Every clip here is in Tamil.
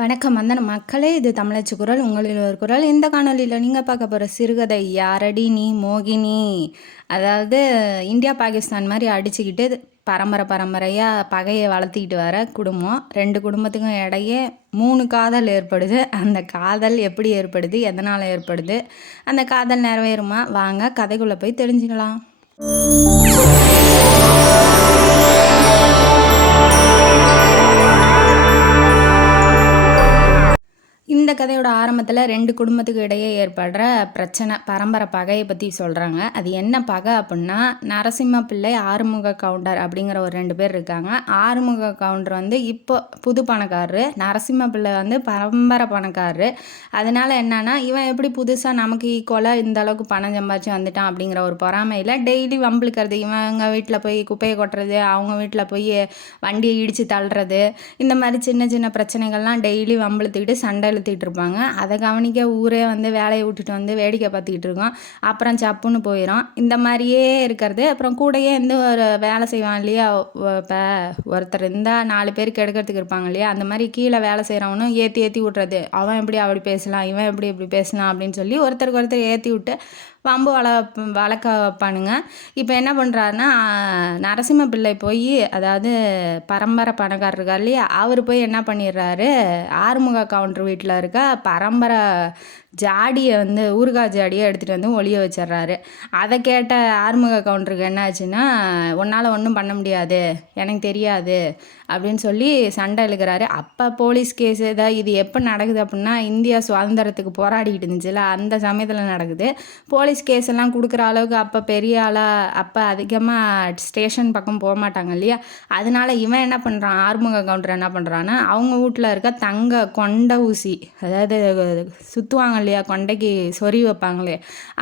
வணக்கம் வந்தன மக்களே, இது தமிழச்சு குரல், உங்களில் ஒரு குரல். இந்த காணொலியில் நீங்கள் பார்க்க போகிற சிறுகதை யாரடி நீ மோகினி. அதாவது இந்தியா பாகிஸ்தான் மாதிரி அடிச்சுக்கிட்டு பரம்பரையாக பகையை வளர்த்திக்கிட்டு வர குடும்பம். 2 குடும்பத்துக்கும் இடையே 3 காதல் ஏற்படுது. அந்த காதல் எப்படி ஏற்படுது, எதனால் ஏற்படுது, அந்த காதல் நிறைவேறுமா? வாங்க கதைக்குள்ளே போய் தெரிஞ்சுக்கலாம். இந்த கதையோட ஆரம்பத்தில் 2 குடும்பத்துக்கு இடையே ஏற்படுற பிரச்சனை, பரம்பரை பகையை பற்றி சொல்கிறாங்க. அது என்ன பகை அப்படின்னா, நரசிம்ம பிள்ளை, ஆறுமுக கவுண்டர் அப்படிங்கிற ஒரு 2 பேர் இருக்காங்க. ஆறுமுக கவுண்டர் வந்து இப்போ புது பணக்காரரு, நரசிம்ம பிள்ளை வந்து பரம்பரை பணக்காரரு. அதனால என்னன்னா, இவன் எப்படி புதுசாக நமக்கு ஈக்குவலாக இந்த அளவுக்கு பணம் சம்பாதிச்சு வந்துட்டான் அப்படிங்கிற ஒரு பொறாமையில் டெய்லி வம்பிழுக்கிறது. இவங்க வீட்டில் போய் குப்பையை கொட்டுறது, அவங்க வீட்டில் போய் வண்டியை இடித்து தள்ளுறது, இந்த மாதிரி சின்ன சின்ன பிரச்சனைகள்லாம் டெய்லி வம்பிழுத்துக்கிட்டு சண்டை இழுத்துக்கிட்டு இருப்பாங்க. அதை கவனிக்க ஊரே வந்து வேலையை விட்டுட்டு வந்து வேடிக்கை பார்த்துக்கிட்டு இருக்கோம். அப்புறம் சப்புன்னு போயிடும். இந்த மாதிரியே இருக்கிறது. அப்புறம் கூடயே வந்து ஒரு வேலை செய்வான் இல்லையா, இப்போ ஒருத்தர் இருந்தால் 4 பேருக்கு எடுக்கிறதுக்கு இருப்பாங்க இல்லையா, அந்த மாதிரி கீழே வேலை செய்கிறவனும் ஏற்றி விட்றது. அவன் எப்படி அப்படி பேசலாம், இவன் எப்படி இப்படி பேசலாம் அப்படின்னு சொல்லி ஒருத்தருக்கு ஒருத்தர் ஏற்றி விட்டு வம்பு வளர்க்க வைப்பானுங்க. இப்போ என்ன பண்ணுறாருன்னா, நரசிம்ம பிள்ளை போய், அதாவது பரம்பரை பணக்காரர் இருக்கார் இல்லையா, அவர் போய் என்ன பண்ணிடுறாரு, ஆறுமுக கவுண்டர் வீட்டில் இருக்க பரம்பரை ஜாடியை வந்து ஊறுகாய் ஜாடியை எடுத்துகிட்டு வந்து ஒளிய வச்சிட்றாரு. அதை கேட்ட ஆறுமுக கவுண்டருக்கு என்ன ஆச்சுன்னா, உன்னால் ஒன்றும் பண்ண முடியாது, எனக்கு தெரியாது அப்படின்னு சொல்லி சண்டை இழுக்கிறாரு. அப்போ போலீஸ் கேஸு இது எப்போ நடக்குது அப்படின்னா, இந்தியா சுதந்திரத்துக்கு போராடிக்கிட்டு இருந்துச்சுல, அந்த சமயத்தில் நடக்குது. போலீஸ் கேஸ் எல்லாம் கொடுக்குற அளவுக்கு அப்போ பெரிய ஆளாக, அப்போ அதிகமாக ஸ்டேஷன் பக்கம் போக மாட்டாங்க இல்லையா. அதனால இவன் என்ன பண்ணுறான், ஆறுமுக கவுண்டர் என்ன பண்ணுறான்னா, அவங்க வீட்டில் இருக்க கொண்ட ஊசி, அதாவது சுற்றுவாங்க இல்லையா, கொண்டைக்கு சொறி வைப்பாங்களே,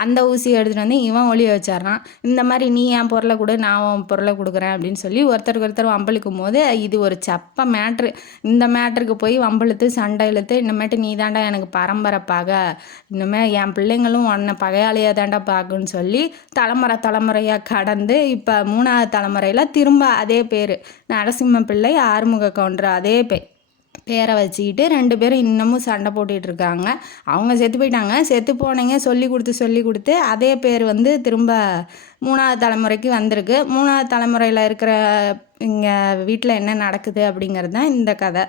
அந்த ஊசி எடுத்துகிட்டு வந்து இவன் ஒளிய வச்சிட்றான். இந்த மாதிரி நீ என் பொருளை கொடு, நான் உன் பொருளை கொடுக்குறேன் அப்படின்னு சொல்லி ஒருத்தருக்கு ஒருத்தர் வம்பளிக்கும் போது, இது ஒரு சப்ப மேட்ரு. இந்த மேட்ருக்கு போய் வம்பளுத்து சண்டை இழுத்து, இன்னமேட்டு நீ தாண்டா எனக்கு பரம்பரை பகை, இன்னுமே என் பிள்ளைங்களும் உன்னை பகையாளியாக தாண்டா பார்க்குன்னு சொல்லி தலைமுறையாக கடந்து இப்போ 3வது தலைமுறையில் திரும்ப அதே பேர், நரசிம்ம பிள்ளை, ஆறுமுக கவுண்டர், அதே பேரை வச்சுக்கிட்டு 2 பேரும் இன்னமும் சண்டை போட்டுக்கிட்டு இருக்காங்க. அவங்க செத்து போயிட்டாங்க. செத்து போனீங்க சொல்லி கொடுத்து அதே பேர் வந்து திரும்ப 3வது தலைமுறைக்கு வந்திருக்கு. 3வது தலைமுறையில் இருக்கிற இங்கே வீட்டில் என்ன நடக்குது அப்படிங்கிறது தான் இந்த கதை.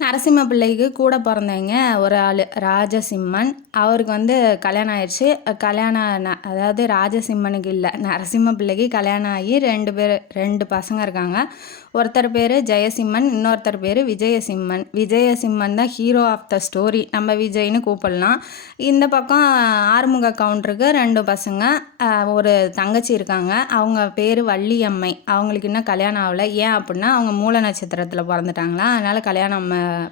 நரசிம்ம பிள்ளைக்கு கூட பிறந்தவங்க ஒரு ஆள் ராஜசிம்மன். அவருக்கு வந்து கல்யாணம் ஆயிடுச்சு. அதாவது ராஜசிம்மனுக்கு இல்லை, நரசிம்ம பிள்ளைக்கு கல்யாணம் ஆகி 2 பசங்க இருக்காங்க. ஒருத்தர் பேர் ஜெயசிம்மன், இன்னொருத்தர் பேர் விஜயசிம்மன். விஜயசிம்மன் தான் ஹீரோ ஆஃப் த ஸ்டோரி, நம்ம விஜய்னு கூப்பிடலாம். இந்த பக்கம் ஆறுமுக கவுண்டருக்கு 2 பசங்க, ஒரு தங்கச்சி இருக்காங்க. அவங்க பேர் வள்ளியம்மை. அவங்களுக்கு இன்னும் கல்யாணம் ஆகலை. ஏன் அப்படின்னா, அவங்க மூல நட்சத்திரத்தில் பிறந்துட்டாங்களா, அதனால் கல்யாணம்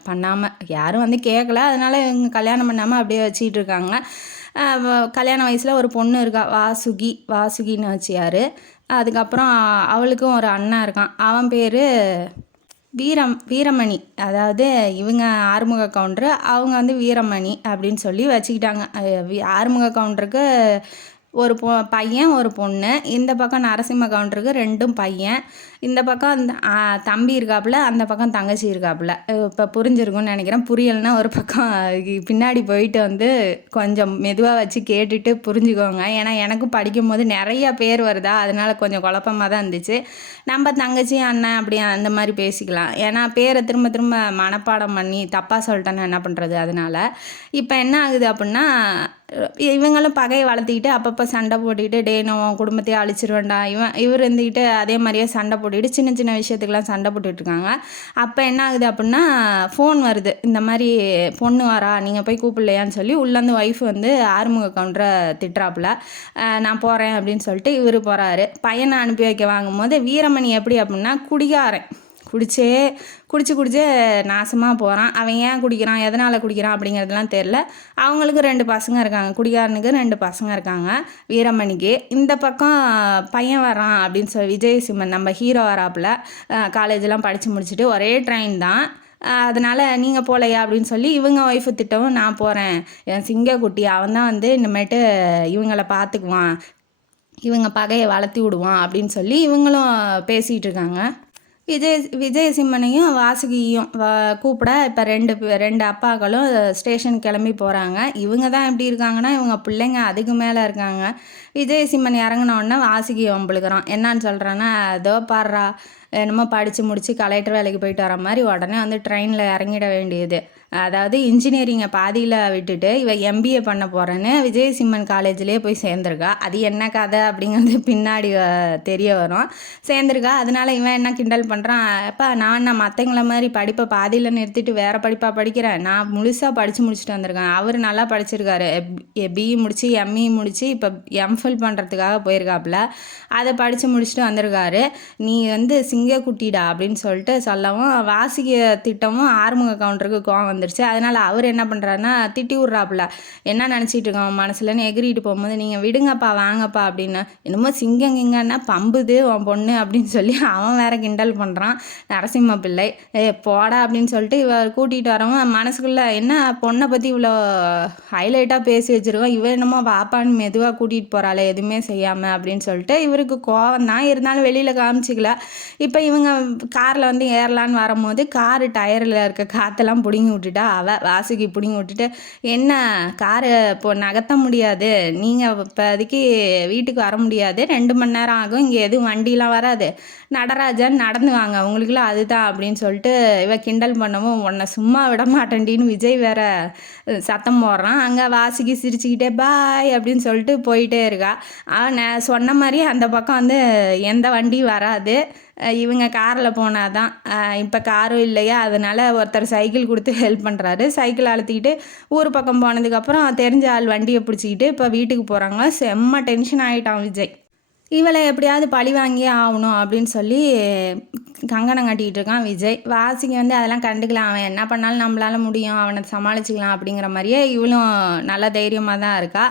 பண்ணாமல், யாரும் வந்து கேட்கல, அதனால் இவங்க கல்யாணம் பண்ணாமல் அப்படியே வச்சிக்கிட்டு இருக்காங்க. கல்யாண வயசில் ஒரு பொண்ணு இருக்கா, வாசுகின்னு வச்சியார். அதுக்கப்புறம் அவளுக்கும் ஒரு அண்ணன் இருக்கான், அவன் பேர் வீரமணி. அதாவது இவங்க ஆறுமுக கவுண்டரு, அவங்க வந்து வீரமணி அப்படின்னு சொல்லி வச்சுக்கிட்டாங்க. ஆறுமுக கவுண்டருக்கு ஒரு பையன் ஒரு பொண்ணு. இந்த பக்கம் நரசிம்ம கவுண்டருக்கு 2 பையன். இந்த பக்கம் தம்பி இருக்காப்புல, அந்த பக்கம் தங்கச்சி இருக்காப்புல. இப்போ புரிஞ்சிருக்கும்னு நினைக்கிறேன். புரியலைன்னா ஒரு பக்கம் பின்னாடி போயிட்டு வந்து கொஞ்சம் மெதுவாக வச்சு கேட்டுட்டு புரிஞ்சுக்கோங்க. ஏன்னா எனக்கும் படிக்கும் போது நிறைய பேர் வருதா, அதனால கொஞ்சம் குழப்பமாக தான் இருந்துச்சு. நம்ம தங்கச்சி அண்ணன் அப்படி அந்த மாதிரி பேசிக்கலாம். ஏன்னா பேரை திரும்ப மனப்பாடம் பண்ணி தப்பாக சொல்லிட்டேன்னு என்ன பண்ணுறது. அதனால் இப்போ என்ன ஆகுது அப்படின்னா, இவங்களும் பகையை வளர்த்திக்கிட்டு அப்பப்போ சண்டை போட்டுக்கிட்டு, டே நான் குடும்பத்தையே அழிச்சிருவேண்டா, இவர் இருந்துக்கிட்டு அதே மாதிரியே சண்டை போட்டுக்கிட்டு சின்ன விஷயத்துக்கெலாம் சண்டை போட்டுட்ருக்காங்க. அப்போ என்ன ஆகுது அப்படின்னா, ஃபோன் வருது, இந்த மாதிரி பொண்ணு வரா, நீங்கள் போய் கூப்பிடலையான்னு சொல்லி உள்ளேருந்து ஒய்ஃப் வந்து ஆறுமுக கவுண்டரை திட்டுறாப்புல. நான் போகிறேன் அப்படின்னு சொல்லிட்டு இவர் போகிறாரு. பையனை அனுப்பி வைக்க வாங்கும்போது வீரமணி எப்படி அப்படின்னா, குடிகாரன், குடிச்சே நாசமாக போகிறான். அவன் ஏன் குடிக்கிறான், எதனால் குடிக்கிறான் அப்படிங்கிறதுலாம் தெரில. அவங்களுக்கு 2 பசங்க இருக்காங்க, குடிகாரனுக்கு 2 பசங்க இருக்காங்க வீரமணிக்கு. இந்த பக்கம் பையன் வரான் அப்படின்னு சொல்லி விஜயசிம்மன், நம்ம ஹீரோ வராப்புல, காலேஜெலாம் படித்து முடிச்சுட்டு ஒரே ட்ரெயின் தான். அதனால் நீங்கள் போகலையா அப்படின்னு சொல்லி இவங்க ஒய்ஃபு திட்டவும், நான் போகிறேன், என் சிங்கக்குட்டி அவன் தான் வந்து இனிமேட்டு இவங்களை பார்த்துக்குவான், இவங்க பகையை வளர்த்தி விடுவான் அப்படின்னு சொல்லி இவங்களும் பேசிகிட்டு இருக்காங்க. விஜயசிம்மனையும் வாசுகியும் கூப்பிட இப்போ ரெண்டு அப்பாக்களும் ஸ்டேஷன் கிளம்பி போகிறாங்க. இவங்க தான் எப்படி இருக்காங்கன்னா, இவங்க பிள்ளைங்க அதுக்கு மேலே இருக்காங்க. விஜயசிம்மன் இறங்கினோடனே வாசுகி வம்பளுக்குறான். என்னான்னு சொல்கிறான்னா, அதோ பாடுறா என்னமோ படித்து முடித்து கலெக்டர் வேலைக்கு போயிட்டு வர மாதிரி உடனே வந்து ட்ரெயினில் இறங்கிட வேண்டியது. அதாவது இன்ஜினியரிங்கை பாதியில் விட்டுட்டு இவ எம்பிஏ பண்ண போகிறேன்னு விஜயசிம்மன் காலேஜ்லேயே போய் சேர்ந்துருக்கா. அது என்ன கதை அப்படிங்கிறது பின்னாடி தெரிய வரும். சேர்ந்துருக்கா. அதனால இவன் என்ன கிண்டல் பண்ணுறான், அப்பா நான் மற்றவங்கள மாதிரி படிப்பை பாதியில் நிறுத்திட்டு வேறு படிப்பாக படிக்கிறேன், நான் முழுசாக படித்து முடிச்சுட்டு வந்திருக்கேன். அவர் நல்லா படிச்சிருக்காரு, பிஇ முடித்து எம்இ முடித்து இப்போ எம்ஃபில் பண்ணுறதுக்காக போயிருக்காப்புல, அதை படித்து முடிச்சுட்டு வந்திருக்காரு. நீ வந்து சிங்கக்குட்டிடா அப்படின்னு சொல்லிட்டு சொல்லவும் வாசிக்க திட்டமும் ஆறுமுக கவுண்டருக்கு கோவம் வந்துருச்சு. அதனால் அவர் என்ன பண்ணுறாருன்னா திட்டி விட்றாப்புல, என்ன நினச்சிட்டு இருக்கோம் மனசுலன்னு எகிரிட்டு போகும்போது, நீங்கள் விடுங்கப்பா வாங்கப்பா அப்படின்னு, என்னமோ சிங்கம் கிங்கன்னா பம்புது உன் பொண்ணு அப்படின்னு சொல்லி அவன் வேற கிண்டல் பண்ணுறான் நரசிம்ம பிள்ளை. போடா அப்படின்னு சொல்லிட்டு இவர் கூட்டிகிட்டு வரவன் மனசுக்குள்ளே என்ன பொண்ணை பற்றி இவ்வளோ ஹைலைட்டாக பேசி வச்சுருக்கோம், இவன் என்னமோ வாப்பான்னு மெதுவாக கூட்டிகிட்டு போகிறாளே எதுவுமே செய்யாமல் அப்படின்னு சொல்லிட்டு இவருக்கு கோவம் தான். இருந்தாலும் வெளியில் காமிச்சிக்கல. இப்போ இவங்க காரில் வந்து ஏறலான்னு வரும்போது காரு டயரில் இருக்க காற்றெல்லாம் பிடுங்கி விட்டுட்டா. வாசுகி பிடுங்கி விட்டுட்டு, என்ன காரு இப்போ நகர்த்த முடியாது, நீங்கள் இப்போதைக்கு வீட்டுக்கு வர முடியாது, 2 மணி நேரம் ஆகும், இங்கே எதுவும் வண்டிலாம் வராது, நடராஜன் நடந்து வாங்க உங்களுக்குலாம் அதுதான் அப்படின்னு சொல்லிட்டு இவ கிண்டல் பண்ணவும், உன்னை சும்மா விட மாட்டேன்டின்னு விஜய் வேற சத்தம் போடுறான். அங்கே வாசுகி சிரிச்சுக்கிட்டே பாய் அப்படின்னு சொல்லிட்டு போயிட்டே இருக்கா. அவன் சொன்ன மாதிரி அந்த பக்கம் வந்து எந்த வண்டியும் வராது, இவங்க காரில் போனால் தான். இப்போ காரும் இல்லையா, அதனால் ஒருத்தர் சைக்கிள் கொடுத்து ஹெல்ப் பண்ணுறாரு. சைக்கிள் அழுத்திக்கிட்டு ஊர் பக்கம் போனதுக்கப்புறம் தெரிஞ்ச ஆள் வண்டியை பிடிச்சிக்கிட்டு இப்போ வீட்டுக்கு போகிறாங்க. செம்ம டென்ஷன் ஆகிட்டான் விஜய். இவளை எப்படியாவது பழி வாங்கியே ஆகணும் அப்படின்னு சொல்லி கங்கணம் கட்டிக்கிட்டு இருக்கான் விஜய். வாசிக்கு வந்து அதெல்லாம் கண்டுக்கலாம், அவன் என்ன பண்ணாலும் நம்மளால முடியும், அவனை சமாளிச்சுக்கலாம் அப்படிங்கிற மாதிரியே இவளும் நல்ல தைரியமாக தான் இருக்கா.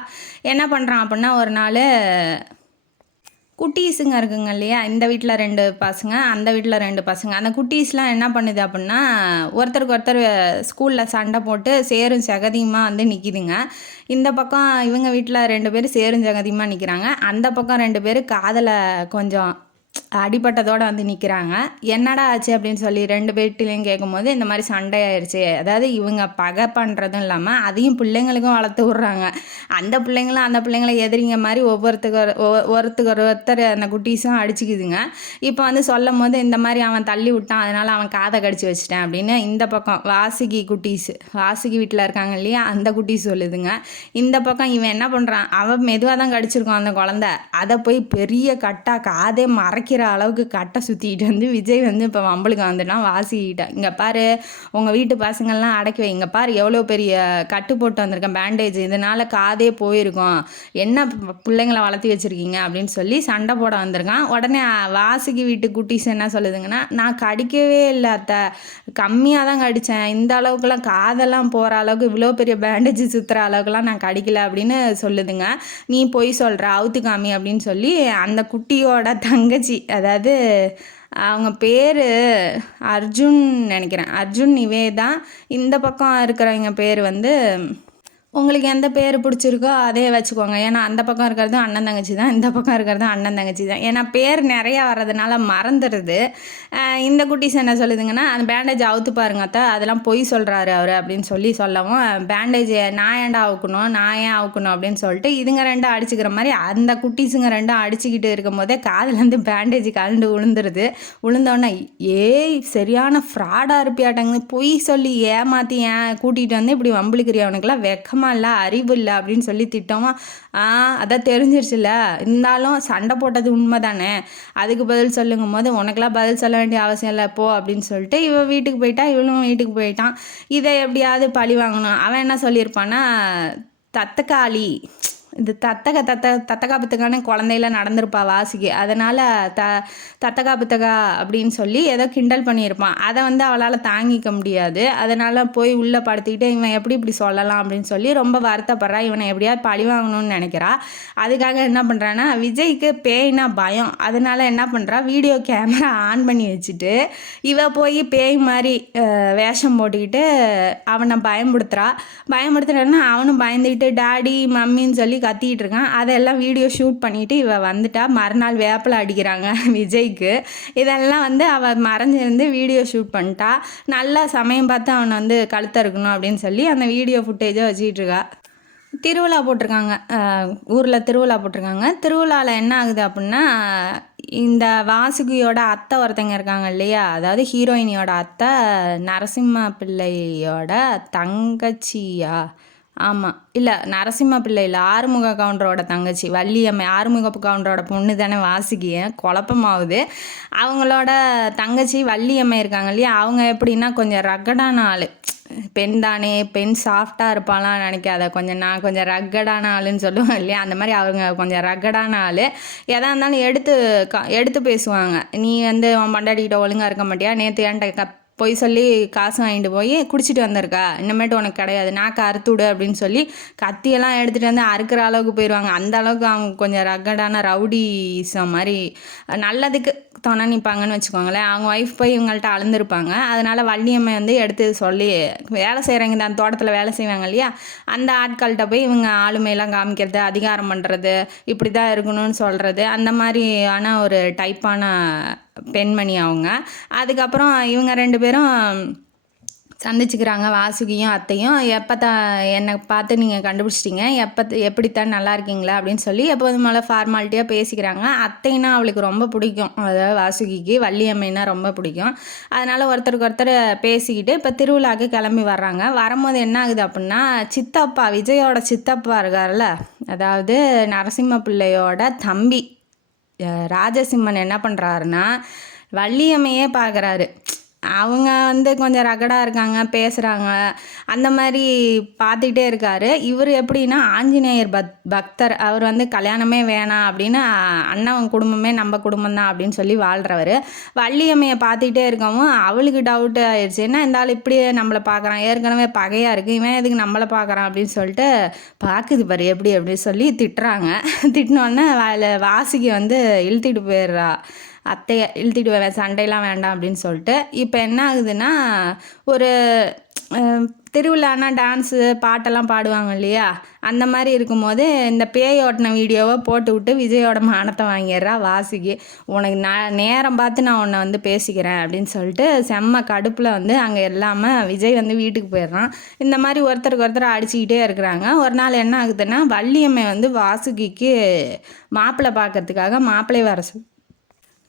என்ன பண்ணுறான் அப்படின்னா, ஒரு நாள் குட்டீஸுங்க இருக்குங்க இல்லையா, இந்த வீட்டில் 2 பசங்க, அந்த வீட்டில் 2 பசங்க. அந்த குட்டீஸ்லாம் என்ன பண்ணுது அப்படின்னா, ஒருத்தருக்கு ஒருத்தர் ஸ்கூலில் சண்டை போட்டு சேரும் சகதியுமாக வந்து நிற்கிதுங்க. இந்த பக்கம் இவங்க வீட்டில் 2 பேர் சேரும் சகதியுமாக நிற்கிறாங்க, அந்த பக்கம் 2 பேர் காதில் கொஞ்சம் அடிபட்டதோடு வந்து நிற்கிறாங்க. என்னடா ஆச்சு அப்படின்னு சொல்லி 2 பேர்ட்டிலையும் கேட்கும்போது, இந்த மாதிரி சண்டை ஆயிடுச்சு. அதாவது இவங்க பகை பண்ணுறதும் இல்லாமல் அதையும் பிள்ளைங்களுக்கும் வளர்த்து விட்றாங்க. அந்த பிள்ளைங்களும் அந்த பிள்ளைங்களை எதிரிங்க மாதிரி ஒருத்தர் அந்த குட்டீஸும் அடிச்சுக்குதுங்க. இப்போ வந்து சொல்லும் போது, இந்த மாதிரி அவன் தள்ளி விட்டான் அதனால் அவன் காதை கடிச்சு வச்சிட்டேன் அப்படின்னு இந்த பக்கம் வாசுகி வீட்டில் இருக்காங்க இல்லையா, அந்த குட்டீஸ் சொல்லுதுங்க. இந்த பக்கம் இவன் என்ன பண்ணுறான், அவன் மெதுவாக தான் கடிச்சிருக்கான் அந்த குழந்தை, அதை போய் பெரிய கட்டா காதே மறைக்கிற அளவுக்கு கட்டை சுற்றிக்கிட்டு வந்து விஜய் வந்து இப்போ வம்பளுக்கு வந்துட்டான் வாசிக்கிட்ட. இங்கே பாரு உங்கள் வீட்டு பசங்கள்லாம் அடக்கி வை, இங்கே பாரு எவ்வளோ பெரிய கட்டு போட்டு வந்திருக்கேன் பேண்டேஜ், இதனால் காதே போயிருக்கும், என்ன பிள்ளைங்களை வளர்த்தி வச்சுருக்கீங்க அப்படின்னு சொல்லி சண்டை போட வந்திருக்கான். உடனே வாசுகி வீட்டு குட்டீஸ் என்ன சொல்லுதுங்கன்னா, நான் கடிக்கவே இல்லை அத்தை, கம்மியாக தான் கடித்தேன், இந்த அளவுக்குலாம் காதெல்லாம் போகிற அளவுக்கு இவ்வளோ பெரிய பேண்டேஜ் சுற்றுற அளவுக்குலாம் நான் கடிக்கல அப்படின்னு சொல்லுதுங்க. நீ பொய் சொல்கிற, அவுத்து காமி அப்படின்னு சொல்லி அந்த குட்டியோட தங்கச்சி, அதாவது அவங்க பேர் அர்ஜுன் நினைக்கிறேன், அர்ஜுன் நிவேதா. இந்த பக்கம் இருக்கிறவங்க பேர் வந்து உங்களுக்கு எந்த பேர் பிடிச்சிருக்கோ அதே வச்சுக்கோங்க. ஏன்னா அந்த பக்கம் இருக்கிறதும் அண்ணன் தங்கச்சி தான், இந்த பக்கம் இருக்கிறதும் அண்ணன் தங்கச்சி தான். ஏன்னா பேர் நிறையா வர்றதுனால மறந்துடுது. இந்த குட்டீஸ் என்ன சொல்லுதுங்கன்னா, அந்த பேண்டேஜ் அவுத்து பாருங்க அத்தை, அதெல்லாம் பொய் சொல்கிறாரு அவர் அப்படின்னு சொல்லவும், பேண்டேஜ் நான் ஏன்டா அவுக்கணும், நான் ஏன் அவுக்கணும் அப்படின்னு சொல்லிட்டு இதுங்க 2 அடிச்சுக்கிற மாதிரி அந்த குட்டீஸுங்க 2 அடிச்சுக்கிட்டு இருக்கும் போதே காதுலேருந்து பேண்டேஜ் கலண்டு விழுந்துருது. விழுந்தோடனே ஏய் சரியான ஃப்ராடாக இருப்பியாட்டங்க, பொய் சொல்லி ஏமாற்றி ஏன் கூட்டிகிட்டு வந்து இப்படி வம்பிழுக்கிறியவனுக்கெல்லாம் வெக்கம் இல்லை அறிவு இல்லை அப்படின்னு சொல்லி திட்டோமா. அதான் தெரிஞ்சிருச்சுல்ல, இருந்தாலும் சண்டை போட்டது உண்மை தானே, அதுக்கு பதில் சொல்லுங்கும் போது உனக்கெல்லாம் பதில் சொல்ல வேண்டிய அவசியம் இல்லை போ அப்படின்னு சொல்லிட்டு இவன் வீட்டுக்கு போயிட்டா, இவளும் வீட்டுக்கு போயிட்டான். இதை எப்படியாவது பழி வாங்கணும். அவன் என்ன சொல்லியிருப்பான்னா, தத்தக்காளி இது தத்தக்காப்புத்துக்கான குழந்தையில நடந்திருப்பா வாசிக்கு, அதனால் தத்தக்காப்புத்தகா அப்படின்னு சொல்லி ஏதோ கிண்டல் பண்ணியிருப்பான். அதை வந்து அவளால் தாங்கிக்க முடியாது. அதனால் போய் உள்ளே படுத்திக்கிட்டு இவன் எப்படி இப்படி சொல்லலாம் அப்படின்னு சொல்லி ரொம்ப வருத்தப்படுறா. இவனை எப்படியாவது பழி வாங்கணும்னு நினைக்கிறா. அதுக்காக என்ன பண்ணுறான்னா, விஜய்க்கு பேய்னா பயம், அதனால் என்ன பண்ணுறா, வீடியோ கேமரா ஆன் பண்ணி வச்சுட்டு இவ போய் பேய் மாதிரி வேஷம் போட்டுக்கிட்டு அவனை பயமுடுத்துறான்னா அவனும் பயந்துக்கிட்டு டாடி மம்மின்னு சொல்லி கத்திக்கிட்டு இருக்கான். அதெல்லாம் வீடியோ ஷூட் பண்ணிவிட்டு இவ வந்துட்டா. மறுநாள் வேப்பில் அடிக்கிறாங்க விஜய்க்கு. இதெல்லாம் வந்து அவள் மறைஞ்சிருந்து வீடியோ ஷூட் பண்ணிட்டா. நல்லா சமயம் பார்த்து அவனை வந்து கழுத்த இருக்கணும் அப்படின்னு சொல்லி அந்த வீடியோ ஃபுட்டேஜை வச்சுக்கிட்டு இருக்கா. திருவிழா போட்டிருக்காங்க, ஊரில் திருவிழா போட்டிருக்காங்க. திருவிழாவில் என்ன ஆகுது அப்படின்னா, இந்த வாசுகியோட அத்தை ஒருத்தங்க இருக்காங்க இல்லையா, அதாவது ஹீரோயினியோட அத்தை நரசிம்ம பிள்ளையோட தங்கச்சியா, ஆமாம், இல்லை நரசிம்ம பிள்ளை இல்லை, ஆறுமுக கவுண்டரோட தங்கச்சி வள்ளியம்மை. ஆறுமுக கவுண்டரோட பொண்ணு தானே வாசுகி, குழப்பமாகுது. அவங்களோட தங்கச்சி வள்ளியம்மை இருக்காங்க இல்லையா, அவங்க எப்படின்னா கொஞ்சம் ரகடான ஆள். பெண் தானே, பெண் சாஃப்டாக இருப்பாளான்னு நினைக்காத, நான் கொஞ்சம் ரக்கடான ஆளுன்னு சொல்லுவேன் இல்லையா, அந்த மாதிரி அவங்க கொஞ்சம் ரக்கடான ஆள். எதாக இருந்தாலும் எடுத்து பேசுவாங்க. நீ வந்து உன் பண்டாடிக்கிட்ட ஒழுங்காக இருக்க மாட்டியா, நேற்று ஏன்ட்ட பொய் சொல்லி காசு வாங்கிட்டு போய் குடிச்சிட்டு வந்திருக்கா, இன்னமேட்டு உனக்கு கிடையாது, நாக்கு அறுத்துவிடு அப்படின்னு சொல்லி கத்தியெல்லாம் எடுத்துகிட்டு வந்து அறுக்கிற அளவுக்கு போயிடுவாங்க. அந்த அளவுக்கு அவங்க கொஞ்சம் ரக்கடான ரவுடிசம் மாதிரி நல்லதுக்கு துணை நிற்பாங்கன்னு வச்சுக்கோங்களேன். அவங்க ஒய்ஃப் போய் இவங்கள்ட்ட அழுந்திருப்பாங்க. அதனால் வள்ளியம்மை வந்து எடுத்து சொல்லி வேலை செய்கிறவங்க தான், தோட்டத்தில் வேலை செய்வாங்க இல்லையா, அந்த ஆட்கள்கிட்ட போய் இவங்க ஆளுமையெல்லாம் காமிக்கிறது, அதிகாரம் பண்ணுறது, இப்படி தான் இருக்கணும்னு சொல்கிறது, அந்த மாதிரியான ஒரு டைப்பான பெண்மணி அவங்க. அதுக்கப்புறம் இவங்க 2 பேரும் சந்திச்சுக்கிறாங்க, வாசுகியும் அத்தையும். என்னை பார்த்து நீங்கள் கண்டுபிடிச்சிட்டிங்க, எப்படித்தான் நல்லா இருக்கீங்களா அப்படின்னு சொல்லி எப்போதும் மேலே ஃபார்மாலிட்டியாக பேசிக்கிறாங்க. அத்தைன்னா அவளுக்கு ரொம்ப பிடிக்கும், அதாவது வாசுகிக்கு வள்ளியம்மைன்னா ரொம்ப பிடிக்கும். அதனால் ஒருத்தருக்கு ஒருத்தர் பேசிக்கிட்டு இப்போ திருவிழாவுக்கு கிளம்பி வர்றாங்க. வரும்போது என்ன ஆகுது அப்படின்னா, சித்தப்பா, விஜயோட சித்தப்பா இருக்கார்ல, அதாவது நரசிம்ம பிள்ளையோட தம்பி ராஜசிம்மன் என்ன பண்ணுறாருன்னா, வள்ளியம்மையே பார்க்குறாரு. அவங்க வந்து கொஞ்சம் ரகடாக இருக்காங்க, பேசுகிறாங்க, அந்த மாதிரி பார்த்துக்கிட்டே இருக்கார். இவர் எப்படின்னா ஆஞ்சநேயர் பக்தர். அவர் வந்து கல்யாணமே வேணாம் அப்படின்னு, அண்ணன் குடும்பமே நம்ம குடும்பம் தான் அப்படின்னு சொல்லி வாழ்கிறவர். வள்ளியம்மையை பார்த்துக்கிட்டே இருக்கவும் அவளுக்கு டவுட்டு ஆயிடுச்சு, என்ன இந்த ஆள் இப்படியே நம்மளை பார்க்குறான், ஏற்கனவே பகையாக இருக்குது, இவன் எதுக்கு நம்மளை பார்க்குறான் அப்படின்னு சொல்லிட்டு பார்க்குது பாரு எப்படி அப்படின்னு சொல்லி திட்டுறாங்க. திட்டினோடனே வாசுகி வந்து இழுத்திட்டு போயிடுறா, அத்தையை இழுத்திட்டு சண்டையெல்லாம் வேண்டாம் அப்படின்னு சொல்லிட்டு. இப்போ என்ன ஆகுதுன்னா, ஒரு திருவிழானா டான்ஸு பாட்டெல்லாம் பாடுவாங்க இல்லையா, அந்த மாதிரி இருக்கும்போது இந்த பேய் ஓட்டின வீடியோவை போட்டு விட்டு விஜயோட மானத்தை வாங்கிடுறா வாசுகி. உனக்கு நேரம் பார்த்து நான் உன்னை வந்து பேசிக்கிறேன் அப்படின்னு சொல்லிட்டு செம்ம கடுப்பில் வந்து அங்கே இல்லாமல் விஜய் வந்து வீட்டுக்கு போயிடுறான். இந்த மாதிரி ஒருத்தருக்கு ஒருத்தர் அடிச்சுக்கிட்டே இருக்கிறாங்க. ஒரு நாள் என்ன ஆகுதுன்னா, வள்ளியம்மை வந்து வாசுகிக்கு மாப்பிள்ளை பார்க்கறதுக்காக மாப்பிள்ளை வர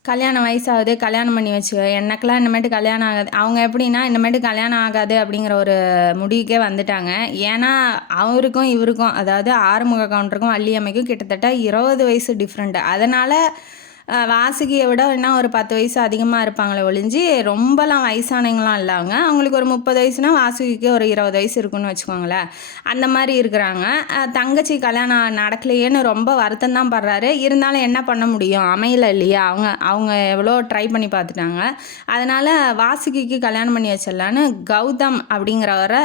கல்யாணம் வயசாகுது, கல்யாணம் பண்ணி வச்சுக்க, எனக்கெலாம் இனிமேட்டு கல்யாணம் ஆகாது. அவங்க எப்படின்னா இனிமேட்டு கல்யாணம் ஆகாது அப்படிங்கிற ஒரு முடிவுக்கே வந்துட்டாங்க. ஏன்னா அவருக்கும் இவருக்கும், அதாவது ஆறுமுக கவுண்டருக்கும் வள்ளியம்மைக்கும் கிட்டத்தட்ட 20 வயசு டிஃப்ரெண்ட்டு. அதனால் வாசுகியை விட இன்னும் ஒரு 10 வயசு அதிகமாக இருப்பாங்களே ஒழிஞ்சு ரொம்பலாம் வயசானவங்களாம் இல்லாங்க. அவங்களுக்கு ஒரு 30 வயசுனா வாசுகிக்கு ஒரு 20 வயசு இருக்குன்னு வச்சுக்கோங்களேன். அந்த மாதிரி இருக்கிறாங்க. தங்கச்சி கல்யாணம் நடக்கலையேன்னு ரொம்ப வருத்தம் தான் படுறாரு. இருந்தாலும் என்ன பண்ண முடியும், அமையலை இல்லையா, அவங்க எவ்வளோ ட்ரை பண்ணி பார்த்துட்டாங்க. அதனால் வாசுகிக்கு கல்யாணம் பண்ணி வச்சிடலான்னு கௌதம் அப்படிங்கிறவரை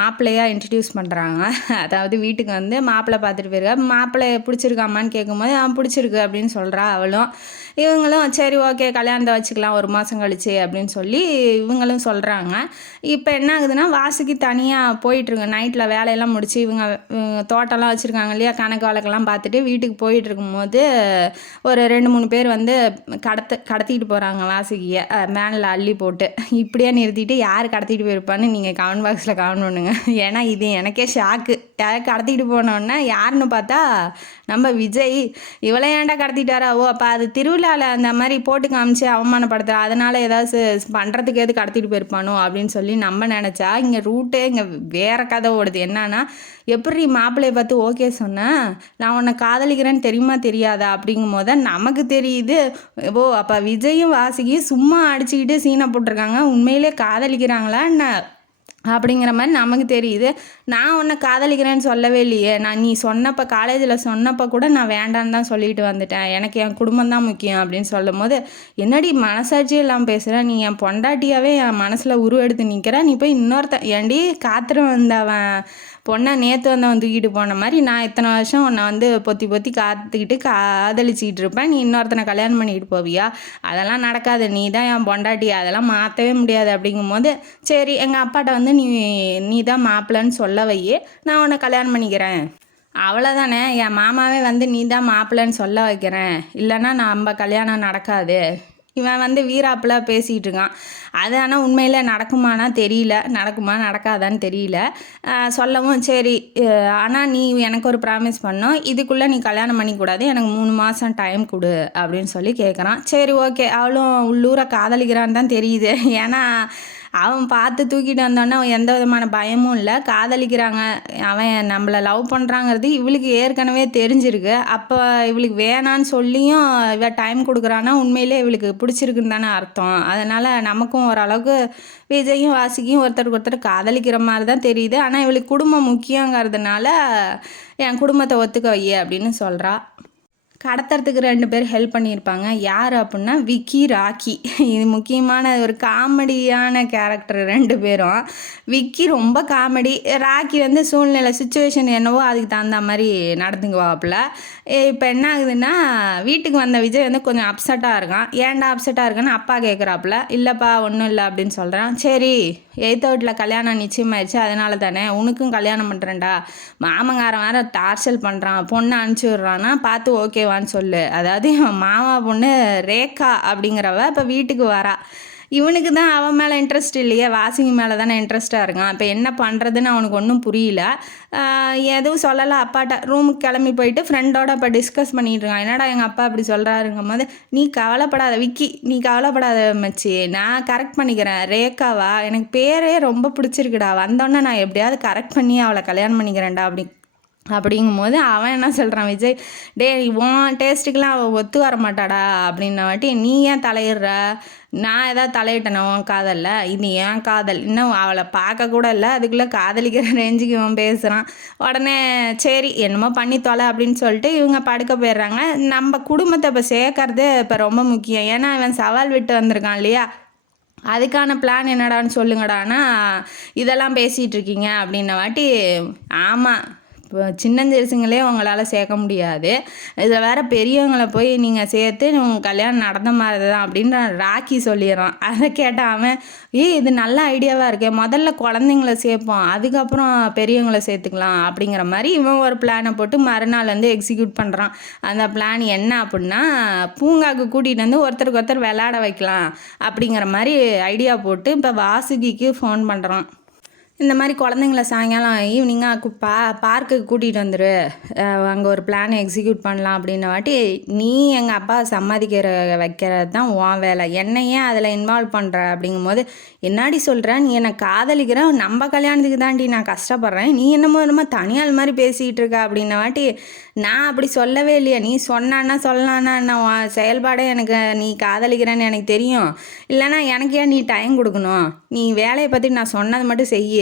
மாப்பிள்ளையாக இன்ட்ரடியூஸ் பண்ணுறாங்க. அதாவது வீட்டுக்கு வந்து மாப்பிள்ளை பார்த்துட்டு போயிருக்கா. மாப்பிள்ளை பிடிச்சிருக்காமான்னு கேட்கும்போது பிடிச்சிருக்கு அப்படின்னு சொல்கிறா அவளும். இவங்களும் சரி ஓகே கல்யாணத்தை வச்சுக்கலாம் 1 மாதம் கழிச்சு அப்படின்னு சொல்லி இவங்களும் சொல்கிறாங்க. இப்போ என்ன ஆகுதுன்னா, வாசுகி தனியாக போயிட்டுருக்கு. நைட்டில் வேலையெல்லாம் முடிச்சு இவங்க தோட்டம்லாம் வச்சுருக்காங்க இல்லையா, கணக்கு வழக்கெல்லாம் பார்த்துட்டு வீட்டுக்கு போயிட்டுருக்கும்போது ஒரு 2-3 பேர் வந்து கடத்திட்டு போகிறாங்க வாசுகியை மேனில் அள்ளி போட்டு. இப்படியே நிறுத்திட்டு யார் கடத்திட்டு போயிருப்பான்னு நீங்கள் கமெண்ட் பாக்ஸில் கமெண்ட் பண்ணுங்க. ஏன்னா இது எனக்கே ஷாக்கு. யார் கடத்திட்டு போனோன்னா யாருன்னு பார்த்தா நம்ம விஜய். இவளை ஏன்டா கடத்திட்டாரா, ஓ அப்போ அது திருவிழாவில் அந்த மாதிரி போட்டு காமிச்சு அவமானப்படுத்துகிறா, அதனால் ஏதாவது பண்ணுறதுக்கு எது கடத்திட்டு போயிருப்பானோ அப்படின்னு சொல்லி நம்ம நினச்சா, இங்கே ரூட்டே இங்கே வேறு கதை ஓடுது. என்னன்னா, எப்படி மாப்பிள்ளையை பார்த்து ஓகே சொன்னேன், நான் உன்னை காதலிக்கிறேன்னு தெரியாதா அப்படிங்கும் போது நமக்கு தெரியுது, ஓ அப்போ விஜயும் வாசுகியும் சும்மா அடிச்சுக்கிட்டு சீனை போட்டிருக்காங்க, உண்மையிலே காதலிக்கிறாங்களா என்ன அப்படிங்கிற மாதிரி நமக்கு தெரியுது. நான் உன்னை காதலிக்கிறேன்னு சொல்லவே இல்லையே, நீ சொன்னப்போ காலேஜில் சொன்னப்போ கூட நான் வேண்டான்னு தான் சொல்லிட்டு வந்துட்டேன், எனக்கு என் குடும்பம் தான் முக்கியம் அப்படின்னு சொல்லும் போது, என்னடி மனசாட்சியே இல்லாமல் பேசுகிறேன், நீ என் பொண்டாட்டியாகவே என் மனசில் உருவெடுத்து நிற்கிற, நீ போய் ஏண்டி காத்திரம் வந்தவன் பொண்ணை நேற்று வந்தவன் தூக்கிட்டு போன மாதிரி நான் இத்தனை வருஷம் உன்னை வந்து பொத்தி காத்துக்கிட்டு காதலிச்சிக்கிட்டு இருப்பேன், நீ இன்னொருத்தனை கல்யாணம் பண்ணிக்கிட்டு போவியா, அதெல்லாம் நடக்காது, நீ தான் என் பொண்டாட்டி, அதெல்லாம் மாற்றவே முடியாது அப்படிங்கும்போது, சரி எங்கள் அப்பாட்ட வந்து நீ தான் மாப்பிள்ளைன்னு சொல்ல வையே, நான் உன்னை கல்யாணம் பண்ணிக்கிறேன் அவ்வளோதானே, என் மாமாவே வந்து நீ தான் மாப்பிள்ளைன்னு சொல்ல வைக்கிறேன், இல்லைன்னா நம்ம கல்யாணம் நடக்காது. இவன் வந்து வீராப்பில் பேசிகிட்டு இருக்கான். அது ஆனால் உண்மையில் நடக்குமானா தெரியல, நடக்குமா நடக்காதான்னு தெரியல. சொல்லவும் சரி, ஆனால் நீ எனக்கு ஒரு ப்ராமிஸ் பண்ணோம், இதுக்குள்ளே நீ கல்யாணம் பண்ணிக்கூடாது, எனக்கு 3 மாதம் டைம் கொடு அப்படின்னு சொல்லி கேட்குறான். சரி ஓகே, அவளும் உள்ளூரை காதலிக்கிறான்னு தான் தெரியுது. ஏன்னா அவன் பார்த்து தூக்கிட்டு வந்தோன்னே எந்த விதமான பயமும் இல்லை, காதலிக்கிறாங்க, அவன் நம்மளை லவ் பண்ணுறாங்கிறது இவளுக்கு ஏற்கனவே தெரிஞ்சிருக்கு. அப்போ இவளுக்கு வேணான்னு சொல்லியும் இவள் டைம் கொடுக்குறான்னா உண்மையிலே இவளுக்கு பிடிச்சிருக்குன்னு தானே அர்த்தம். அதனால் நமக்கும் ஓரளவுக்கு விஜயும் வாசிக்கும் ஒருத்தருக்கு ஒருத்தர் காதலிக்கிற மாதிரி தான் தெரியுது. ஆனால் இவளுக்கு குடும்பம் முக்கியங்கிறதுனால என் குடும்பத்தை ஒத்துக்க வை அப்படின்னு சொல்கிறா. கடத்துறதுக்கு 2 பேர் ஹெல்ப் பண்ணியிருப்பாங்க. யார் அப்படின்னா விக்கி, ராக்கி. இது முக்கியமான ஒரு காமெடியான கேரக்டர் 2 பேரும். விக்கி ரொம்ப காமெடி, ராக்கி வந்து சூழ்நிலை சுச்சுவேஷன் என்னவோ அதுக்கு தகுந்த மாதிரி நடந்துக்குவாப்புல. இப்போ என்ன ஆகுதுன்னா, வீட்டுக்கு வந்த விஜய் வந்து கொஞ்சம் அப்செட்டாக இருக்கான். ஏன்டா அப்செட்டாக இருக்கான்னு அப்பா கேட்குறாப்புல. இல்லைப்பா ஒன்றும் இல்லை அப்படின்னு சொல்கிறான். சரி, 8th வீட்டில் கல்யாணம் நிச்சயமாயிடுச்சு, அதனால தானே உனக்கும் கல்யாணம் பண்ணுறேன்டா, மாமங்காரன் வேறு டார்ச்சல் பண்ணுறான், பொண்ணு அனுப்பிச்சி விட்றான்னா பார்த்து ஓகேவான்னு சொல்லு. அதாவது என் மாமா பொண்ணு ரேகா அப்படிங்கிறவ இப்போ வீட்டுக்கு வரா. இவனுக்கு தான் அவன் மேலே இன்ட்ரெஸ்ட் இல்லையே, வாசிங்க மேலே தானே இன்ட்ரெஸ்ட்டாக இருக்கான். இப்போ என்ன பண்ணுறதுன்னு அவனுக்கு ஒன்றும் புரியல. எதுவும் சொல்லலை அப்பாட்ட. ரூமுக்கு கிளம்பி போயிட்டு ஃப்ரெண்டோட இப்போ டிஸ்கஸ் பண்ணிகிட்டு இருக்கான். என்னடா எங்கள் அப்பா அப்படி சொல்கிறாருங்கும் போது, நீ கவலைப்படாத விக்கி, நீ கவலைப்படாத மச்சி, நான் கரெக்ட் பண்ணிக்கிறேன். ரேகாவா எனக்கு பேரே ரொம்ப பிடிச்சிருக்குடா, வந்தோன்னே நான் எப்படியாவது கரெக்ட் பண்ணி அவளை கல்யாணம் பண்ணிக்கிறேன்டா அப்படிங்கும்போது அவன் என்ன சொல்கிறான் விஜய், டே உன் டேஸ்ட்டுக்கெலாம் அவள் ஒத்து வர மாட்டாடா அப்படின்ன வாட்டி, நீ ஏன் தலையிடுற, நான் ஏதாவது தலையிட்டேன் உன் காதலில், இது ஏன் காதல், இன்னும் அவளை பார்க்க கூட இல்லை, அதுக்குள்ளே காதலிக்கிற ரேஞ்சுக்கு இவன் பேசுகிறான். உடனே சரி என்னமோ பண்ணி தொலை அப்படின்னு சொல்லிட்டு இவங்க படுக்க போயிடுறாங்க. நம்ம குடும்பத்தை இப்போ சேர்க்கறது இப்போ ரொம்ப முக்கியம். ஏன்னா இவன் சவால் விட்டு வந்திருக்கான் இல்லையா, அதுக்கான பிளான் என்னடான்னு சொல்லுங்கடான்னா இதெல்லாம் பேசிகிட்டு இருக்கீங்க அப்படின்ன வாட்டி, ஆமாம் இப்போ சின்னஞ்சிறுசுங்களே உங்களால் சேர்க்க முடியாது, இதில் வேறு பெரியவங்களை போய் நீங்கள் சேர்த்து உங்கள் கல்யாணம் நடந்த மாதிரி தான் அப்படின்னு ராக்கி சொல்லிடுறான். அதை கேட்டால் அவன், இது நல்ல ஐடியாவாக இருக்கே, முதல்ல குழந்தைங்கள சேர்ப்போம், அதுக்கப்புறம் பெரியவங்களை சேர்த்துக்கலாம் அப்படிங்கிற மாதிரி இவன் ஒரு பிளானை போட்டு மறுநாள் வந்து எக்ஸிக்யூட் பண்ணுறான். அந்த பிளான் என்ன அப்படின்னா, பூங்காவுக்கு கூட்டிகிட்டு வந்து ஒருத்தருக்கு ஒருத்தர் விளையாட வைக்கலாம் அப்படிங்கிற மாதிரி ஐடியா போட்டு இப்போ வாசுகிக்கு ஃபோன் பண்ணுறான். இந்த மாதிரி குழந்தைங்கள சாயங்காலம் ஈவினிங்காக பார்க்குக்கு கூட்டிகிட்டு வந்துடு, அங்கே ஒரு பிளானை எக்ஸிக்யூட் பண்ணலாம் அப்படின்ன வாட்டி, நீ எங்கள் அப்பா சம்மதிக்கிற வைக்கிறது தான் உன் வேலை, என்னையே அதில் இன்வால்வ் பண்ணுற அப்படிங்கும்போது, என்னாடி சொல்கிற, நீ என்னை காதலிக்கிற, நம்ம கல்யாணத்துக்கு தாண்டி நான் கஷ்டப்படுறேன், நீ என்னமோ தனியாள் மாதிரி பேசிக்கிட்டு இருக்க அப்படின்ன வாட்டி, நான் அப்படி சொல்லவே இல்லையா, நீ சொன்னான்னா சொல்லலான்னா உன் செயல்பாடே எனக்கு நீ காதலிக்கிறேன்னு எனக்கு தெரியும், இல்லைன்னா எனக்கு ஏன் நீ டைம் கொடுக்கணும், நீ வேலையை பற்றி நான் சொன்னது மட்டும் செய்ய,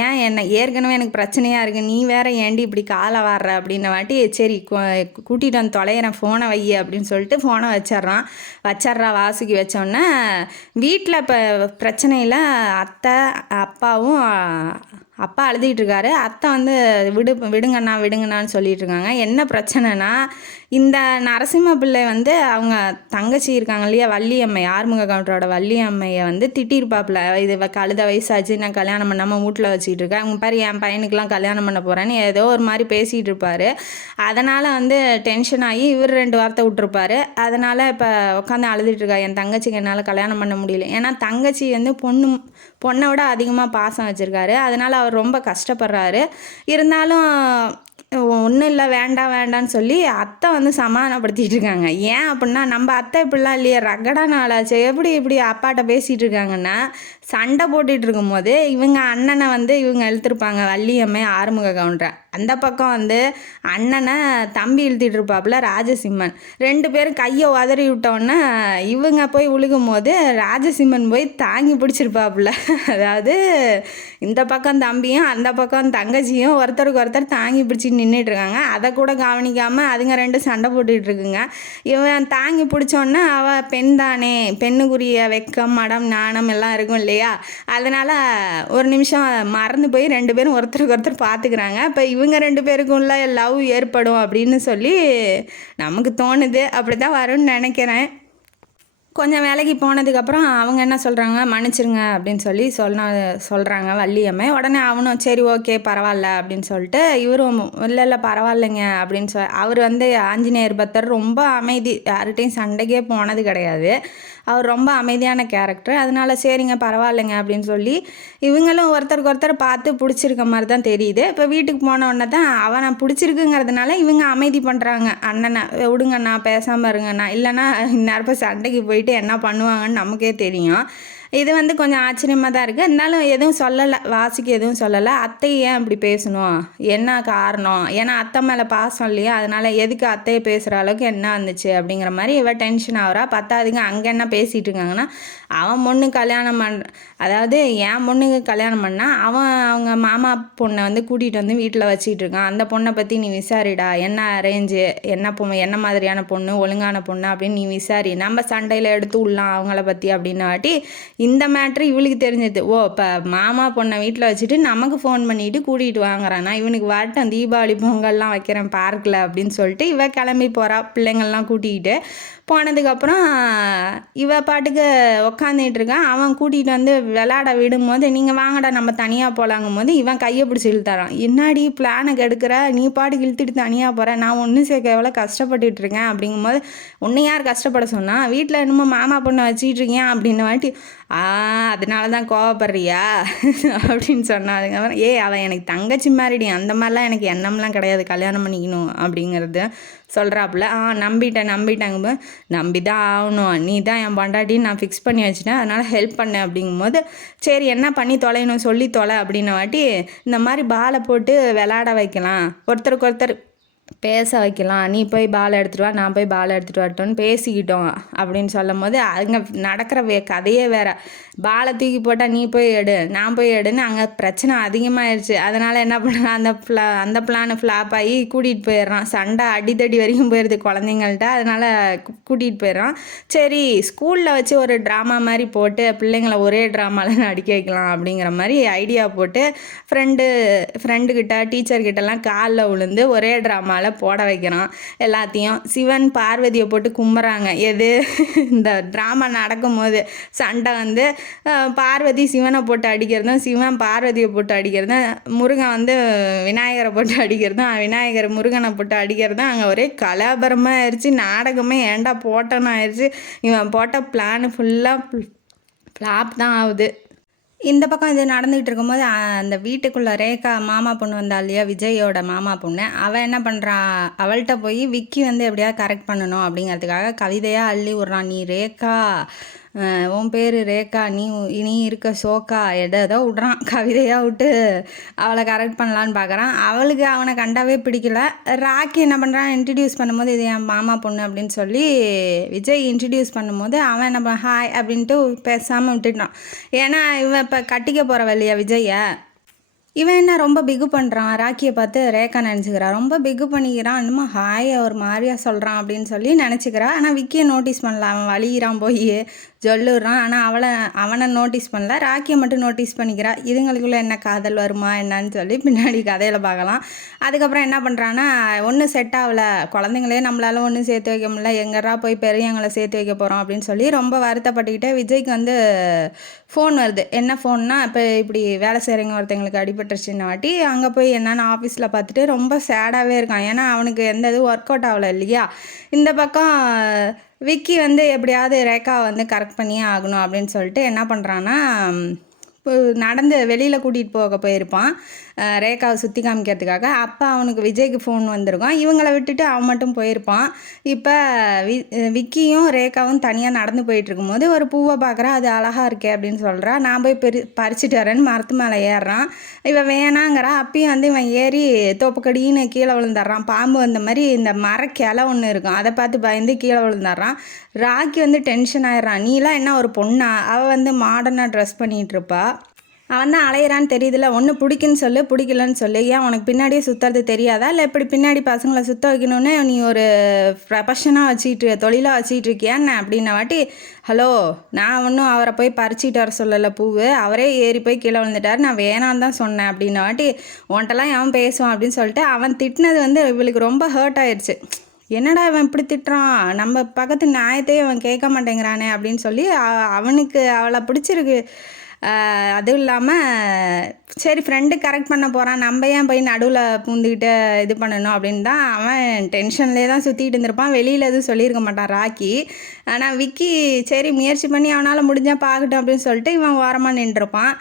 ஏன் என்ன ஏற்கனவே எனக்கு பிரச்சனையாக இருக்குது, நீ வேற ஏண்டி இப்படி காலை வர்ற அப்படின்ன வாட்டி, சரி கூட்டிகிட்டு வந்து தொலைகிறேன், ஃபோனை வை அப்படின்னு சொல்லிட்டு ஃபோனை வச்சிட்றா வாசுகி. வச்சோடனே வீட்டில் இப்போ பிரச்சனையில் அத்தை அப்பாவும், அப்பா அழுதுகிட்டு இருக்காரு, அத்தை வந்து விடுங்கண்ணான்னு சொல்லிட்டு இருக்காங்க. என்ன பிரச்சனைனா, இந்த நரசிம்ம பிள்ளை வந்து அவங்க தங்கச்சி இருக்காங்க இல்லையா வள்ளியம்மை, ஆறுமுக கவுண்டரோட வள்ளியம்மையை வந்து திட்டிருப்பாப்புல, இது கழுத வயசாச்சு நான் கல்யாணம் பண்ணாமல் வீட்டில் வச்சுக்கிட்டு இருக்கேன், அவங்க பாரு என் பையனுக்கெலாம் கல்யாணம் பண்ண போகிறேன்னு ஏதோ ஒரு மாதிரி பேசிகிட்டு இருப்பார். அதனால் வந்து டென்ஷன் ஆகி இவர் 2 வார்த்தை விட்டுருப்பாரு. அதனால் இப்போ உட்காந்து அழுதுட்டு இருக்கா, என் தங்கச்சிக்கு என்னால் கல்யாணம் பண்ண முடியல. ஏன்னா தங்கச்சி வந்து பொண்ணை விட அதிகமாக பாசம் வச்சுருக்காரு, அதனால் அவர் ரொம்ப கஷ்டப்படுறாரு. இருந்தாலும் ஒன்றும் இல்லை வேண்டான்னு சொல்லி அத்தை வந்து சமாதானப்படுத்திட்டு இருக்காங்க. ஏன் அப்படின்னா, நம்ம அத்தை இப்படிலாம் இல்லையே, ரகடான ஆளாச்சு, இப்படி அப்பாட்ட பேசிகிட்டு இருக்காங்கன்னா, சண்டை போட்டுட்டு இருக்கும்போது இவங்க அண்ணனை வந்து இவங்க இழுத்துருப்பாங்க, வள்ளியம்மை ஆறுமுக கவுண்டரை. அந்த பக்கம் வந்து அண்ணனை தம்பி இழுத்திட்டு இருப்பாப்புல ராஜசிம்மன். 2 பேரும் கையை உதறி விட்டோன்னே இவங்க போய் விழுகும் போது ராஜசிம்மன் போய் தாங்கி பிடிச்சிருப்பாப்புல. அதாவது இந்த பக்கம் தம்பியும் அந்த பக்கம் தங்கச்சியும் ஒருத்தருக்கு ஒருத்தர் தாங்கி பிடிச்சி நின்றுட்டு இருக்காங்க. அதை கூட கவனிக்காமல் அதுங்க 2 சண்டை போட்டுக்கிட்டு இருக்குங்க. இவன் தாங்கி பிடிச்சோன்னே அவள் பெண் தானே, பெண்ணுக்குரிய வெக்கம் மடம் நாணம் எல்லாம் இருக்கும் இல்லையா, அதனால் ஒரு நிமிஷம் மறந்து போய் 2 பேரும் ஒருத்தருக்கு ஒருத்தர் பார்த்துக்கிறாங்க. இப்போ இவங்க 2 பேருக்குள்ள லவ் ஏற்படும் அப்படின்னு சொல்லி நமக்கு தோணுது, அப்படி தான் வரும்னு நினைக்கிறேன். கொஞ்சம் வேலைக்கு போனதுக்கப்புறம் அவங்க என்ன சொல்கிறாங்க, மன்னிச்சிருங்க அப்படின்னு சொல்லி சொல்கிறாங்க வள்ளியம்மை. உடனே அவனும் சரி ஓகே பரவாயில்ல அப்படின்னு சொல்லிட்டு, இவரும் இல்லை இல்லை பரவாயில்லைங்க அப்படின்னு அவர் வந்து ஆஞ்சநேயர் பக்தர், ரொம்ப அமைதி, யார்கிட்டையும் சண்டைக்கே போனது கிடையாது. அவர் ரொம்ப அமைதியான கேரக்டர். அதனால சரிங்க பரவாயில்லைங்க அப்படின்னு சொல்லி இவங்களும் ஒருத்தருக்கு ஒருத்தர் பார்த்து பிடிச்சிருக்க மாதிரி தான் தெரியுது. இப்போ வீட்டுக்கு போன உடனே தான் அவனை பிடிச்சிருக்குங்கிறதுனால இவங்க அமைதி பண்ணுறாங்க. அண்ணனை விடுங்கண்ணா, பேசாமல் இருங்கண்ணா, இல்லைன்னா இந்நேரம் சண்டைக்கு போயிட்டு என்ன பண்ணுவாங்கன்னு நமக்கே தெரியும். இது வந்து கொஞ்சம் ஆச்சரியமாக தான் இருக்குது. இருந்தாலும் எதுவும் சொல்லலை, வாசிக்கு எதுவும் சொல்லலை. அத்தை ஏன் இப்படி பேசணும், என்ன காரணம், ஏன்னா அத்தை மேலே பாசம் இல்லையா, அதனால் எதுக்கு அத்தையை பேசுகிற அளவுக்கு என்ன வந்துச்சு அப்படிங்கிற மாதிரி இவ டென்ஷன் ஆகிறா. பத்தாதுங்க அங்கே என்ன பேசிகிட்டு இருக்காங்கன்னா, அவன் பொண்ணு கல்யாணம் அதாவது என் பொண்ணுக்கு கல்யாணம் பண்ணால் அவங்க மாமா பொண்ணை வந்து கூட்டிகிட்டு வந்து வீட்டில் வச்சிட்டு இருக்கான். அந்த பொண்ணை பற்றி நீ விசாரிடா, என்ன அரேஞ்சு, என்ன மாதிரியான பொண்ணு, ஒழுங்கான பொண்ணு அப்படின்னு நீ விசாரி, நம்ம சண்டையில் எடுத்து விடலாம் அவங்கள பற்றி அப்படின்னாட்டி இந்த மேட்ரு இவளுக்கு தெரிஞ்சது. ஓ இப்போ மாமா பொண்ணை வீட்டில் வச்சுட்டு நமக்கு ஃபோன் பண்ணிவிட்டு கூட்டிகிட்டு வாங்குறானா, இவனுக்கு வரட்டும் தீபாவளி பொங்கல்லாம் வைக்கிறேன் பார்க்கில் அப்படின்னு சொல்லிட்டு இவ கிளம்பி போகிறா. பிள்ளைங்கள்லாம் கூட்டிகிட்டு போனதுக்கப்புறம் இவ பாட்டுக்கு உக்காந்துட்டு இருக்கான். அவன் கூட்டிகிட்டு வந்து விளாட விடும்போது நீங்கள் வாங்கடா நம்ம தனியாக போகலாங்கும் போது இவன் கையை பிடிச்சி இழுத்தாரான். என்னாடி பிளானை கெடுக்கிற, நீ பாட்டுக்கு இழுத்துட்டு தனியாக போகிற, நான் ஒன்றும் சேர்க்க எவ்வளோ கஷ்டப்பட்டுட்டு இருக்கேன் அப்படிங்கும்போது, ஒன்று யார் கஷ்டப்பட சொன்னால், வீட்டில் என்னமோ மாமா பொண்ணை வச்சிட்டு இருக்கேன் அப்படின்னு வாட்டி அதனால தான் கோவப்படுறியா அப்படின்னு சொன்னாதுங்க. அவன் எனக்கு தங்கச்சி மாதிரிடி, அந்த மாதிரிலாம் எனக்கு எண்ணம்லாம் கிடையாது கல்யாணம் பண்ணிக்கணும் அப்படிங்கிறது சொல்கிறாப்புல. நம்பிட்டாங்க. நம்பி தான் ஆகணும், நீ தான் என் பொண்டாட்டின்னு நான் ஃபிக்ஸ் பண்ணி வச்சுட்டேன், அதனால் ஹெல்ப் பண்ணேன் அப்படிங்கும்போது சரி என்ன பண்ணி தொலைணும் சொல்லி தொலை அப்படின்ன வாட்டி இந்த மாதிரி பாலை போட்டு விளாட வைக்கலாம், ஒருத்தருக்கு ஒருத்தர் பேச வைக்கலாம், நீ போய் பால் எடுத்துகிட்டு வா, நான் போய் பால் எடுத்துகிட்டு வரட்டோன்னு பேசிக்கிட்டோம் அப்படின்னு சொல்லும் போது அங்கே நடக்கிற கதையே வேறு. பாலை தூக்கி போட்டால் நீ போய் எடு, நான் போய் எடுன்னு அங்கே பிரச்சனை அதிகமாகிடுச்சு. அதனால் என்ன பண்ணுறான், அந்த பிளான் ஃப்ளாப் ஆகி கூட்டிகிட்டு போயிடுறான். சண்டை அடித்தடி வரைக்கும் போயிடுது குழந்தைங்கள்ட்ட. அதனால் கூட்டிகிட்டு போயிடுறான். சரி ஸ்கூலில் வச்சு ஒரு ட்ராமா மாதிரி போட்டு பிள்ளைங்களை ஒரே ட்ராமாவில் நடிக்க வைக்கலாம் அப்படிங்கிற மாதிரி ஐடியா போட்டு ஃப்ரெண்டுக்கிட்ட டீச்சர்கிட்டலாம் காலில் விழுந்து ஒரே ட்ராமாவில் போட வைக்கிறான் எல்லாத்தையும். சிவன் பார்வதியை போட்டு கும்புறாங்க. எது இந்த ட்ராமா நடக்கும்போது சண்டை வந்து பார்வதி சிவனை போட்டு அடிக்கிறதும், சிவன் பார்வதியை போட்டு அடிக்கிறதும், முருகன் வந்து விநாயகரை போட்டு அடிக்கிறதும், விநாயகர் முருகனை போட்டு அடிக்கிறதும் அங்கே ஒரே கலாபரமாக ஆயிடுச்சு. நாடகமே ஏண்டா போட்டோன்னு ஆயிடுச்சு. இவன் போட்ட பிளான் ஃபுல்லாக ஃப்ளாப் தான் ஆகுது. இந்த பக்கம் இது நடந்துகிட்டு இருக்கும்போது அந்த வீட்டுக்குள்ளே ரேகா மாமா பொண்ணு வந்தா இல்லையா, விஜயோட மாமா பொண்ணு, அவள் என்ன பண்ணுறா, அவள்கிட்ட போய் விக்கி வந்து எப்படியாவது கரெக்ட் பண்ணணும் அப்படிங்கிறதுக்காக கவிதையாக அள்ளி விட்றான். நீ ரேகா, உன் பேர் ரேகா, நீ இருக்க சோக்கா, ஏதோ விட்றான் கவிதையாக விட்டு அவளை கரெக்ட் பண்ணலான்னு பார்க்குறான். அவளுக்கு அவனை கண்டாவே பிடிக்கல. ராக்கி என்ன பண்ணுறான், இன்ட்ரடியூஸ் பண்ணும்போது இது என் மாமா பொண்ணு அப்படின்னு சொல்லி விஜய் இன்ட்ரடியூஸ் பண்ணும்போது அவன் என்ன பண்ண ஹாய் அப்படின்ட்டு பேசாமல் விட்டுட்டான். ஏன்னா இவன் இப்போ கட்டிக்க போகிறவ இல்லையா விஜயை, இவன் என்ன ரொம்ப பிகு பண்ணுறான், ராக்கியை பார்த்து ரேகா நினச்சிக்கிறான், ரொம்ப பிகு பண்ணிக்கிறான், இன்னும் ஹாயை ஒரு மாதிரியா சொல்கிறான் அப்படின்னு சொல்லி நினச்சிக்கிறான். ஆனால் விக்கியை நோட்டீஸ் பண்ணல, அவன் வலிகிறான் போய் சொல்லுறான். ஆனால் அவனை நோட்டீஸ் பண்ணல, ராக்கியை மட்டும் நோட்டீஸ் பண்ணிக்கிறா. இதுங்களுக்குள்ளே என்ன காதல் வருமா என்னன்னு சொல்லி பின்னாடி கதையில் பார்க்கலாம். அதுக்கப்புறம் என்ன பண்ணுறான்னா, ஒன்றும் செட் ஆகலை, குழந்தைங்களே நம்மளால ஒன்றும் சேர்த்து வைக்க முடியல, எங்கடா போய் பெரியவங்களை சேர்த்து வைக்க போகிறோம் அப்படின்னு சொல்லி ரொம்ப வருத்தப்பட்டுக்கிட்டே விஜய்க்கு வந்து ஃபோன் வருது. என்ன ஃபோன்னா, இப்போ இப்படி வேலை செய்கிறவங்க ஒருத்தங்களுக்கு அடிபட்டுருச்சுன்னு வாட்டி அங்கே போய் என்னென்னு ஆஃபீஸில் பார்த்துட்டு ரொம்ப சேடாகவே இருக்கான். ஏன்னா அவனுக்கு எந்த இதுவும் ஒர்க் அவுட் ஆகலை இல்லையா. இந்த பக்கம் விக்கி வந்து எப்படியாவது ரேகாவை வந்து கரெக்ட் பண்ணியே ஆகணும் அப்படின்னு சொல்லிட்டு என்ன பண்ணுறான்னா, நடந்து வெளியில் கூட்டிகிட்டு போயிருப்பான் ரேகாவை சுற்றி காமிக்கிறதுக்காக. அப்போ அவனுக்கு விஜய்க்கு ஃபோன் வந்திருக்கும். இவங்களை விட்டுட்டு அவன் மட்டும் போயிருப்பான். இப்போ விக்கியும் ரேகாவும் தனியாக நடந்து போயிட்டு இருக்கும்போது ஒரு பூவை பார்க்குறா, அது அழகாக இருக்கே அப்படின்னு சொல்கிறா. நான் போய் பறிச்சுட்டு வரேன்னு மரத்து மேலே ஏறுறான். இவன் வேணாங்கிறா. அப்பயும் வந்து இவன் ஏறி தோப்புக்கடின்னு கீழே விழுந்துடுறான். பாம்பு வந்த மாதிரி இந்த மரக்கிளை ஒன்று இருக்கும், அதை பார்த்து பயந்து கீழே விழுந்துடுறான். ராக்கி வந்து டென்ஷன் ஆயிடுறான். நீலாம் என்ன ஒரு பொண்ணா, அவள் வந்து மாடர்னாக ட்ரெஸ் பண்ணிகிட்டு இருப்பா, அவன் தான் அலையிறான்னு தெரியுதுல, ஒன்று பிடிக்குன்னு சொல்லு, பிடிக்கலன்னு சொல்லு, ஏன் உனக்கு பின்னாடியே சுற்றுறது தெரியாதா, இல்லை இப்படி பின்னாடி பசங்களை சுற்ற வைக்கணுன்னு நீ ஒரு ப்ரொஃபஷனாக தொழிலாக வச்சிட்டு இருக்கியான்னு அப்படின்ன வாட்டி, ஹலோ நான் ஒன்றும் அவரை போய் பறிச்சிட்டு வர சொல்லலை பூவு, அவரே ஏறி போய் கீழே விழுந்துட்டார், நான் வேணான்னு தான் சொன்னேன் அப்படின்ன வாட்டி, உன்ட்டெல்லாம் அவன் பேசுவான் அப்படின்னு சொல்லிட்டு அவன் திட்டினது வந்து இவளுக்கு ரொம்ப ஹர்ட் ஆயிடுச்சு. என்னடா இவன் இப்படி திட்டுறான், நம்ம பக்கத்து நியாயத்தையே அவன் கேட்க மாட்டேங்கிறானே அப்படின்னு சொல்லி அவனுக்கு அவளை பிடிச்சிருக்கு. அதுவும் இல்லாமல் சரி ஃப்ரெண்டு கரெக்ட் பண்ண போகிறான், நம்ம ஏன் போய் நடுவில் பூந்துக்கிட்டு இது பண்ணணும் அப்படின்னு தான் அவன் டென்ஷன்லேயே தான் சுற்றிட்டு இருந்திருப்பான். வெளியில் எதுவும் சொல்லியிருக்க மாட்டான் ராக்கி. ஆனால் விக்கி சரி முயற்சி பண்ணி அவனால் முடிஞ்சால் பார்க்கட்டும் அப்படின்னு சொல்லிட்டு இவன் ஓரமாக நின்றுருப்பான்.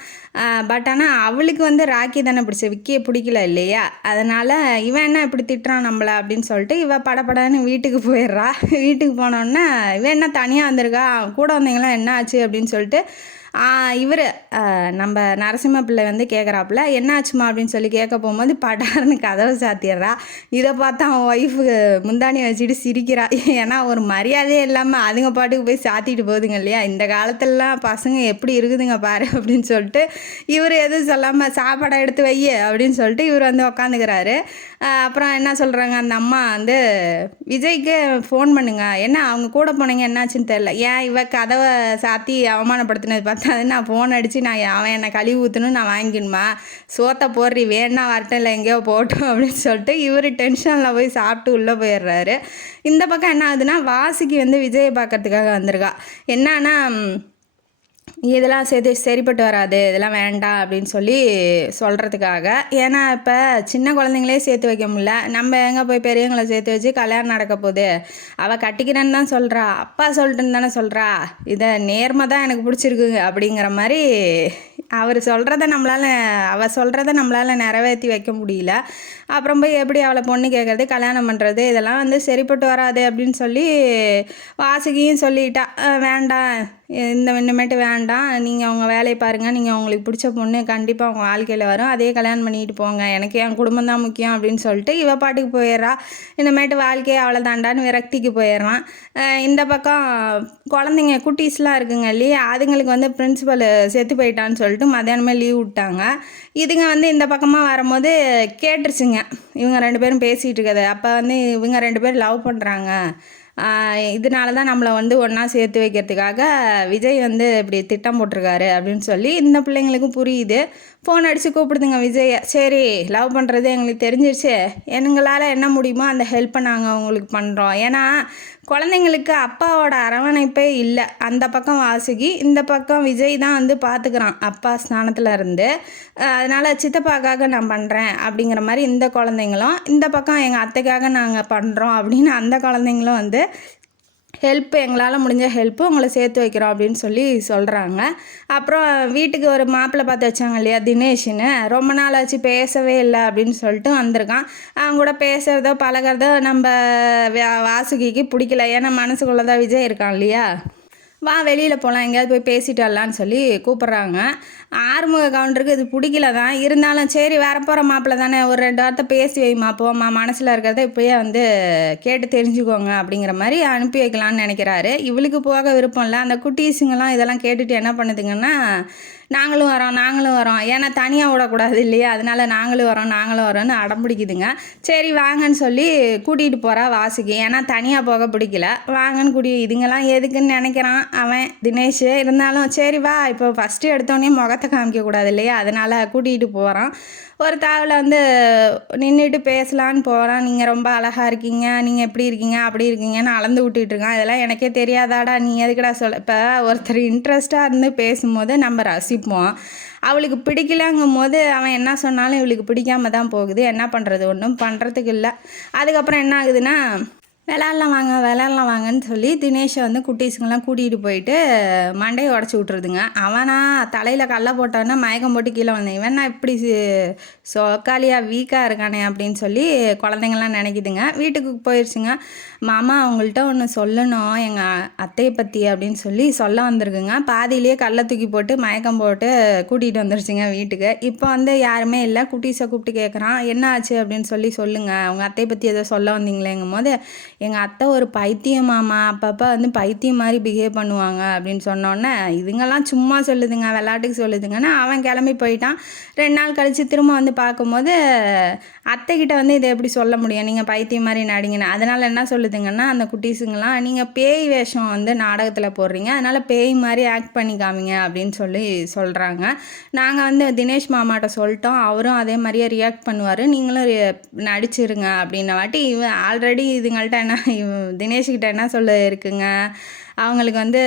பட் ஆனால் அவளுக்கு வந்து ராக்கி தானே பிடிச்ச, விக்கியை பிடிக்கல இல்லையா, அதனால் இவன் என்ன இப்படி திட்டுறான் நம்மளை அப்படின்னு சொல்லிட்டு இவன் படப்படன்னு வீட்டுக்கு போயிடுறா. வீட்டுக்கு போனோடனே இவன் என்ன தனியாக வந்திருக்கா, கூட வந்தீங்களாம் என்ன ஆச்சு அப்படின்னு சொல்லிட்டு இவர் நம்ம நரசிம்ம பிள்ளை வந்து கேட்குறாப்புல என்ன ஆச்சுமா அப்படின்னு சொல்லி கேட்க போகும்போது படார்னு கதவை சாத்திடுறா. இதை பார்த்தா அவன் ஒய்ஃபு முந்தானி வச்சுட்டு சிரிக்கிறா. ஏன்னா ஒரு மரியாதையே இல்லாமல் அதுங்க பாட்டுக்கு போய் சாத்திட்டு போகுதுங்க இல்லையா, இந்த காலத்துலலாம் பசங்க எப்படி இருக்குதுங்க பாரு அப்படின்னு சொல்லிட்டு இவர் எதுவும் சொல்லாமல் சாப்பாடை எடுத்து வை அப்படின்னு சொல்லிட்டு இவர் வந்து உக்காந்துக்கிறாரு. அப்புறம் என்ன சொல்கிறாங்க, அந்த அம்மா வந்து விஜய்க்கு ஃபோன் பண்ணுங்க, என்ன அவங்க கூட போனீங்க என்னாச்சுன்னு தெரில, ஏன் இவ கதவை சாத்தி அவமானப்படுத்தினது பார்த்தா நான் ஃபோன் அடித்து அவன் என்னை கழுவி ஊற்றணும், நான் வாங்கிக்கணுமா, சோத்தை போடுறி வேணா வரட்டும் இல்லை எங்கேயோ போட்டோம் அப்படின்னு சொல்லிட்டு இவர் டென்ஷனில் போய் சாப்பிட்டு உள்ளே போயிடுறாரு. இந்த பக்கம் என்ன ஆகுதுன்னா வாசுகி வந்து விஜயை பார்க்கறதுக்காக வந்திருக்கா. என்னன்னா இதெல்லாம் சரிப்பட்டு வராது, இதெல்லாம் வேண்டாம் அப்படின்னு சொல்லி சொல்கிறதுக்காக. ஏன்னா இப்போ சின்ன குழந்தைங்களே சேர்த்து வைக்க முடியல, நம்ம எங்கே போய் பெரியவங்களை சேர்த்து வச்சு கல்யாணம் நடக்க போகுது, அவள் கட்டிக்கிறேன்னு தான் சொல்கிறா, அப்பா சொல்லிட்டுன்னு தானே சொல்கிறா, இதை நேர்மை தான் எனக்கு பிடிச்சிருக்குங்க அப்படிங்கிற மாதிரி அவள் சொல்கிறத நம்மளால் நிறைவேற்றி வைக்க முடியல. அப்புறம் போய் எப்படி அவளை பொண்ணு கேட்குறது, கல்யாணம் பண்ணுறது, இதெல்லாம் வந்து சரிப்பட்டு வராது அப்படின்னு சொல்லி வாசுகியும் சொல்லிட்டா. வேண்டாம், இன்னமேட்டு வேண்டாம், நீங்கள் உங்கள் வேலையை பாருங்கள், நீங்கள் உங்களுக்கு பிடிச்ச பொண்ணு கண்டிப்பாக உங்கள் வாழ்க்கையில் வரும், அதே கல்யாணம் பண்ணிட்டு போங்க, எனக்கு என் குடும்பம் தான் முக்கியம் அப்படின்னு சொல்லிட்டு இவ பாட்டுக்கு போயிடுறா. இந்தமேட்டு வாழ்க்கையை அவளை தாண்டான்னு விரக்திக்கு போயிடுறான். இந்த பக்கம் குழந்தைங்க குட்டீஸ்லாம் இருக்குங்க இல்லையா, அதுங்களுக்கு வந்து பிரின்சிபல் செத்து போயிட்டான்னு சொல்லிட்டு மத்தியானமே லீவ் விட்டாங்க. இதுங்க வந்து இந்த பக்கமாக வரும்போது கேட்டுருச்சுங்க இவங்க 2 பேரும் பேசிகிட்டு இருக்கிறது. அப்போ வந்து இவங்க 2 பேரும் லவ் பண்ணுறாங்க, இதனால தான் நம்மளை வந்து ஒன்றா சேர்த்து வைக்கிறதுக்காக விஜய் வந்து இப்படி திட்டம் போட்டிருக்காரு அப்படின்னு சொல்லி இந்த பிள்ளைங்களுக்கும் புரியுது. ஃபோன் அடித்து கூப்பிடுதுங்க விஜயை. சரி லவ் பண்ணுறது எங்களுக்கு தெரிஞ்சிருச்சு, எங்களால் என்ன முடியுமோ அந்த ஹெல்ப்பை நாங்கள் உங்களுக்கு பண்ணுறோம். ஏன்னா குழந்தைங்களுக்கு அப்பாவோட அரவணைப்பே இல்லை. அந்த பக்கம் வாசுகி, இந்த பக்கம் விஜய் தான் வந்து பார்த்துக்கிறான் அப்பா ஸ்தானத்தில் இருந்து. அதனால் சித்தப்பாக்காக நான் பண்ணுறேன் அப்படிங்கிற மாதிரி இந்த குழந்தைங்களும், இந்த பக்கம் எங்கள் அத்தைக்காக நாங்கள் பண்ணுறோம் அப்படின்னு அந்த குழந்தைங்களும் வந்து ஹெல்ப்பு, எங்களால் முடிஞ்ச ஹெல்ப்பு உங்களை சேர்த்து வைக்கிறோம் அப்படின்னு சொல்லி சொல்கிறாங்க. அப்புறம் வீட்டுக்கு ஒரு மாப்பிள்ளை பார்த்து வச்சாங்க இல்லையா தினேஷ்னு, ரொம்ப நாள் ஆச்சு பேசவே இல்லை அப்படின்னு சொல்லிட்டு வந்திருக்கான். அவங்க கூட பேசுகிறதோ பழகிறதோ நம்ம வாசுகிக்கு பிடிக்கல. ஏன்னா மனசுக்குள்ளே தான் விஜய் இருக்கான் இல்லையா, வா வெளியில் போகலாம் எங்கேயாவது போய் பேசிட்டு வரலான்னு சொல்லி கூப்பிட்றாங்க. ஆறுமுக கவுண்டருக்கு இது பிடிக்கல தான், இருந்தாலும் சரி வரப்போகிற மாப்பிள்ளை தானே, ஒரு 2 வார்த்தை பேசி வைமா போம்மா, மனசில் இருக்கிறத இப்போயே வந்து கேட்டு தெரிஞ்சுக்கோங்க அப்படிங்கிற மாதிரி அனுப்பி வைக்கலான்னு நினைக்கிறாரு. இவளுக்கு போக விருப்பம் இல்லை. அந்த குட்டீஸுங்கெல்லாம் இதெல்லாம் கேட்டுட்டு என்ன பண்ணுதுங்கன்னா நாங்களும் வரோம், ஏன்னா தனியாக விடக்கூடாது இல்லையா, அதனால நாங்களும் வரோன்னு அடம் பிடிக்குதுங்க. சரி வாங்கன்னு சொல்லி கூட்டிகிட்டு போகிறா வாசுகி. ஏன்னா தனியாக போக பிடிக்கல, வாங்கன்னு இதுங்கெல்லாம் எதுக்குன்னு நினைக்கிறான் அவன் தினேஷ். இருந்தாலும் சரி வா, இப்போ ஃபஸ்ட்டு எடுத்தோடனே முகத்தை காமிக்கக்கூடாது இல்லையா, அதனால் கூட்டிகிட்டு போகிறான். ஒரு தாவில் வந்து நின்றுட்டு பேசலான்னு போகிறான். நீங்கள் ரொம்ப அழகாக இருக்கீங்க, நீங்கள் எப்படி இருக்கீங்க அப்படி இருக்கீங்கன்னு அளந்து விட்டுட்ருக்கான். இதெல்லாம் எனக்கே தெரியாதாடா, நீ எதுக்கடா சொல்ல. இப்போ ஒருத்தர் இன்ட்ரெஸ்ட்டாக இருந்து பேசும்போது நம்ம ரசிப்போம். அவளுக்கு பிடிக்கலங்கும் போது அவன் என்ன சொன்னாலும் இவளுக்கு பிடிக்காம தான் போகுது. என்ன பண்ணுறது, ஒன்றும் பண்ணுறதுக்கு இல்லை. அதுக்கப்புறம் என்ன ஆகுதுன்னா விளையாடலாம் வாங்கன்னு சொல்லி தினேஷை வந்து குட்டீஸுங்கெல்லாம் கூட்டிகிட்டு போயிட்டு மண்டையை உடச்சி விட்ருதுங்க. அவனா தலையில் கல்லை போட்டான்னா மயக்கம் போட்டு கீழே வந்தேன், இவன் நான் இப்படி சொக்காலியாக வீக்காக இருக்கானே அப்படின்னு சொல்லி குழந்தைங்கள்லாம் நினைக்குதுங்க. வீட்டுக்கு போயிடுச்சுங்க. மாமா அவங்கள்ட்ட ஒன்று சொல்லணும் எங்கள் அத்தையை பற்றி அப்படின்னு சொல்லி சொல்ல வந்திருக்குங்க. பாதியிலேயே கல்லை தூக்கி போட்டு மயக்கம் போட்டு கூட்டிகிட்டு வந்துருச்சுங்க வீட்டுக்கு. இப்போ வந்து யாருமே இல்லை. குட்டீஸை கூப்பிட்டு கேட்குறான் என்ன ஆச்சு அப்படின்னு சொல்லி சொல்லுங்கள், அவங்க அத்தையை பற்றி எதோ சொல்ல வந்தீங்களேங்கும் போது எங்கள் அத்தை ஒரு பைத்தியமாமா, அப்பப்போ வந்து பைத்தியம் மாதிரி பிஹேவ் பண்ணுவாங்க அப்படின்னு சொன்னோன்னே இதுங்கெல்லாம் சும்மா சொல்லுதுங்க, விளையாட்டுக்கு சொல்லுதுங்கன்னா அவன் கிளம்பி போயிட்டான். 2 நாள் கழித்து திரும்ப வந்து பார்க்கும்போது அத்தைக்கிட்ட வந்து இதை எப்படி சொல்ல முடியும், நீங்கள் பைத்தியம் மாதிரி நடிங்கன்னு. அதனால் என்ன சொல்லுதுங்கன்னா அந்த குட்டீஸுங்கெல்லாம் நீங்கள் பேய் வேஷம் வந்து நாடகத்தில் போடுறீங்க, அதனால் பேய் மாதிரி ஆக்ட் பண்ணி காமிங்க அப்படின்னு சொல்லி சொல்கிறாங்க. நாங்கள் வந்து தினேஷ் மாமாட்ட சொல்லிட்டோம், அவரும் அதே மாதிரியே ரியாக்ட் பண்ணுவார், நீங்களும் நடிச்சிருங்க அப்படின்ன வாட்டி இவன் ஆல்ரெடி இதுங்கள்ட்ட என்ன தினேஷ்கிட்ட என்ன சொல்ல இருக்குங்க, அவங்களுக்கு வந்து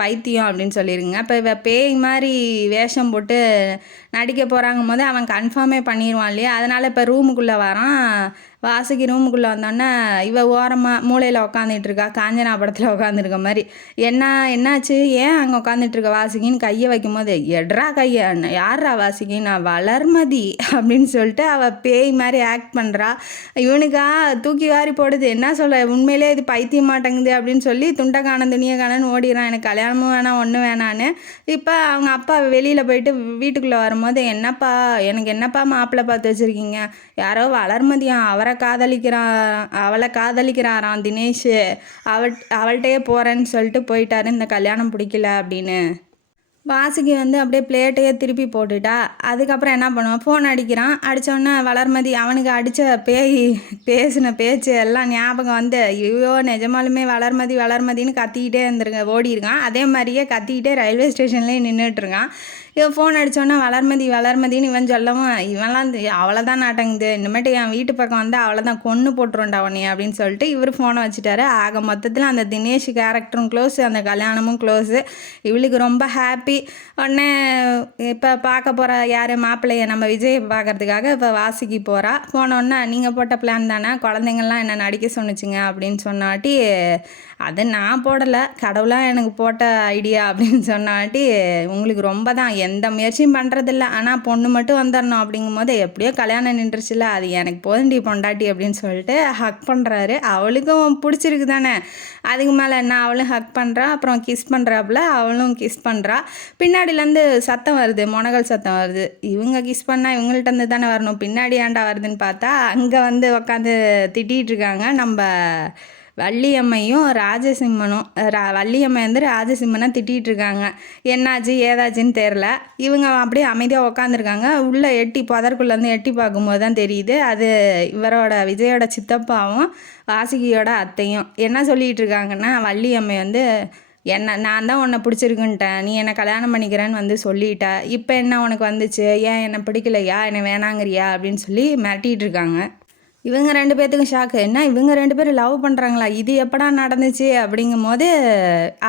பைத்தியம் அப்படின்னு சொல்லியிருக்குங்க. இப்போ இவ பேய் மாதிரி வேஷம் போட்டு நடிக்க போகிறாங்கும் போது அவன் கன்ஃபார்மே பண்ணிடுவான் இல்லையா? அதனால் இப்போ ரூமுக்குள்ளே வரான். வாசுகி ரூமுக்குள்ளே வந்தோடனே இவ ஓரமாக மூலையில் உட்காந்துட்டு இருக்கா, காஞ்சனா படத்தில் உட்காந்துருக்க மாதிரி. என்னாச்சு, ஏன் அங்கே உட்காந்துட்டு இருக்க வாசுகின்னு கையை வைக்கும்போது, எட்ரா கையை, யார்ரா வாசுகி, நான் வளர்மதி அப்படின்னு சொல்லிட்டு அவள் பேய் மாதிரி ஆக்ட் பண்ணுறா. இவனுக்கா தூக்கி வாரி போடுது. என்ன சொல்ல, உண்மையிலே இது பைத்தியம் மாட்டேங்குது அப்படின்னு சொல்லி துண்டை காண துணியை காணன்னு ஓடிடுறான். எனக்கு கல்யாணமும் வேணாம் ஒன்றும் வேணான்னு. இப்போ அவங்க அப்பா வெளியில் போயிட்டு வீட்டுக்குள்ளே வரும்போது, எனக்கு என்னப்பா மாப்பிள்ளை பார்த்து வச்சுருக்கீங்க, யாரோ வளர்மதியா, அவளை காதலிக்கிறாராம் தினேஷ், அவள்கிட்டயே போகிறேன்னு சொல்லிட்டு போயிட்டாரு, இந்த கல்யாணம் பிடிக்கல அப்படின்னு. வாசுகி வந்து அப்படியே பிளேட்டையே திருப்பி போட்டுட்டா. அதுக்கப்புறம் என்ன பண்ணுவான், ஃபோன் அடிக்கிறான். அடித்தோடனே வளர்மதி அவனுக்கு அடித்த பேசின பேச்சு எல்லாம் ஞாபகம் வந்து, ஐயோ நிஜமாலுமே வளர்மதின்னு கத்திக்கிட்டே ஓடிருக்கான். அதே மாதிரியே கத்திக்கிட்டே ரயில்வே ஸ்டேஷன்லேயே நின்றுட்டுருக்கான். இவன் ஃபோன் அடித்தோன்னா வளர்மதின்னு இவன் சொல்லவும், இவன்லாம் அவளை தான் நாட்டங்குது, இனிமேட்டு என் வீட்டு பக்கம் வந்து அவளை தான் கொன்று போட்டுருண்டா உடனே அப்படின்னு சொல்லிட்டு இவர் ஃபோனை வச்சுட்டாரு. ஆக மொத்தத்தில் அந்த தினேஷ் கேரக்டரும் க்ளோஸு, அந்த கல்யாணமும் க்ளோஸு. இவளுக்கு ரொம்ப ஹாப்பி. உடனே இப்போ பார்க்க போகிற யார், மாப்பிள்ளையை நம்ம விஜயை பார்க்கறதுக்காக இப்போ வாசுகி போகிறா. போனோடனே நீங்கள் போட்ட பிளான் தானே, குழந்தைங்கள்லாம் என்ன நடிக்க சொன்னிச்சுங்க அப்படின்னு சொன்னாட்டி, அது நான் போடலை, கடவுளாக எனக்கு போட்ட ஐடியா அப்படின்னு சொன்னாட்டி, உங்களுக்கு ரொம்ப தான் எந்த முயற்சியும் பண்ணுறதில்ல, ஆனால் பொண்ணு மட்டும் வந்துடணும் அப்படிங்கும்போது எப்படியோ கல்யாணம் நின்றுச்சுல, அது எனக்கு போதண்டி பொண்டாட்டி அப்படின்னு சொல்லிட்டு ஹக் பண்ணுறாரு. அவளுக்கும் பிடிச்சிருக்கு தானே, அதுக்கு மேலே என்ன, அவளும் ஹக் பண்ணுறா. அப்புறம் கிஸ் பண்ணுறாப்புல அவளும் கிஸ் பண்ணுறா. பின்னாடிலேருந்து சத்தம் வருது, முனகல் சத்தம் வருது. இவங்க கிஸ் பண்ணால் இவங்கள்ட்டேருந்து தானே வரணும், பின்னாடி ஏன்டா வருதுன்னு பார்த்தா அங்கே வந்து உட்காந்து திட்டிகிட்டு இருக்காங்க நம்ம வள்ளியம்மையும் ராஜசிம்மனும். வள்ளியம்மை வந்து ராஜசிம்மனை திட்டிகிட்டு இருக்காங்க. என்னாச்சு ஏதாச்சுன்னு தெரில. இவங்க அப்படியே அமைதியாக உட்காந்துருக்காங்க. உள்ளே புதற்குள்ளேருந்து எட்டி பார்க்கும்போது தான் தெரியுது, அது விஜயோட சித்தப்பாவும் வாசுகியோட அத்தையும். என்ன சொல்லிகிட்டு இருக்காங்கன்னா, வள்ளியம்மை வந்து, நான் தான் உன்னை பிடிச்சிருக்குன்ட்டேன், நீ என்னை கல்யாணம் பண்ணிக்கிறேன்னு வந்து சொல்லிட்ட, இப்போ என்ன உனக்கு வந்துச்சு, ஏன் என்னை பிடிக்கலையா, என்னை வேணாங்கிறியா அப்படின்னு சொல்லி மிரட்டிகிட்டு இருக்காங்க. இவங்க 2 பேர்த்துக்கும் ஷாக்கு. என்ன இவங்க 2 பேரும் லவ் பண்ணுறாங்களா, இது எப்படா நடந்துச்சு அப்படிங்கும் போது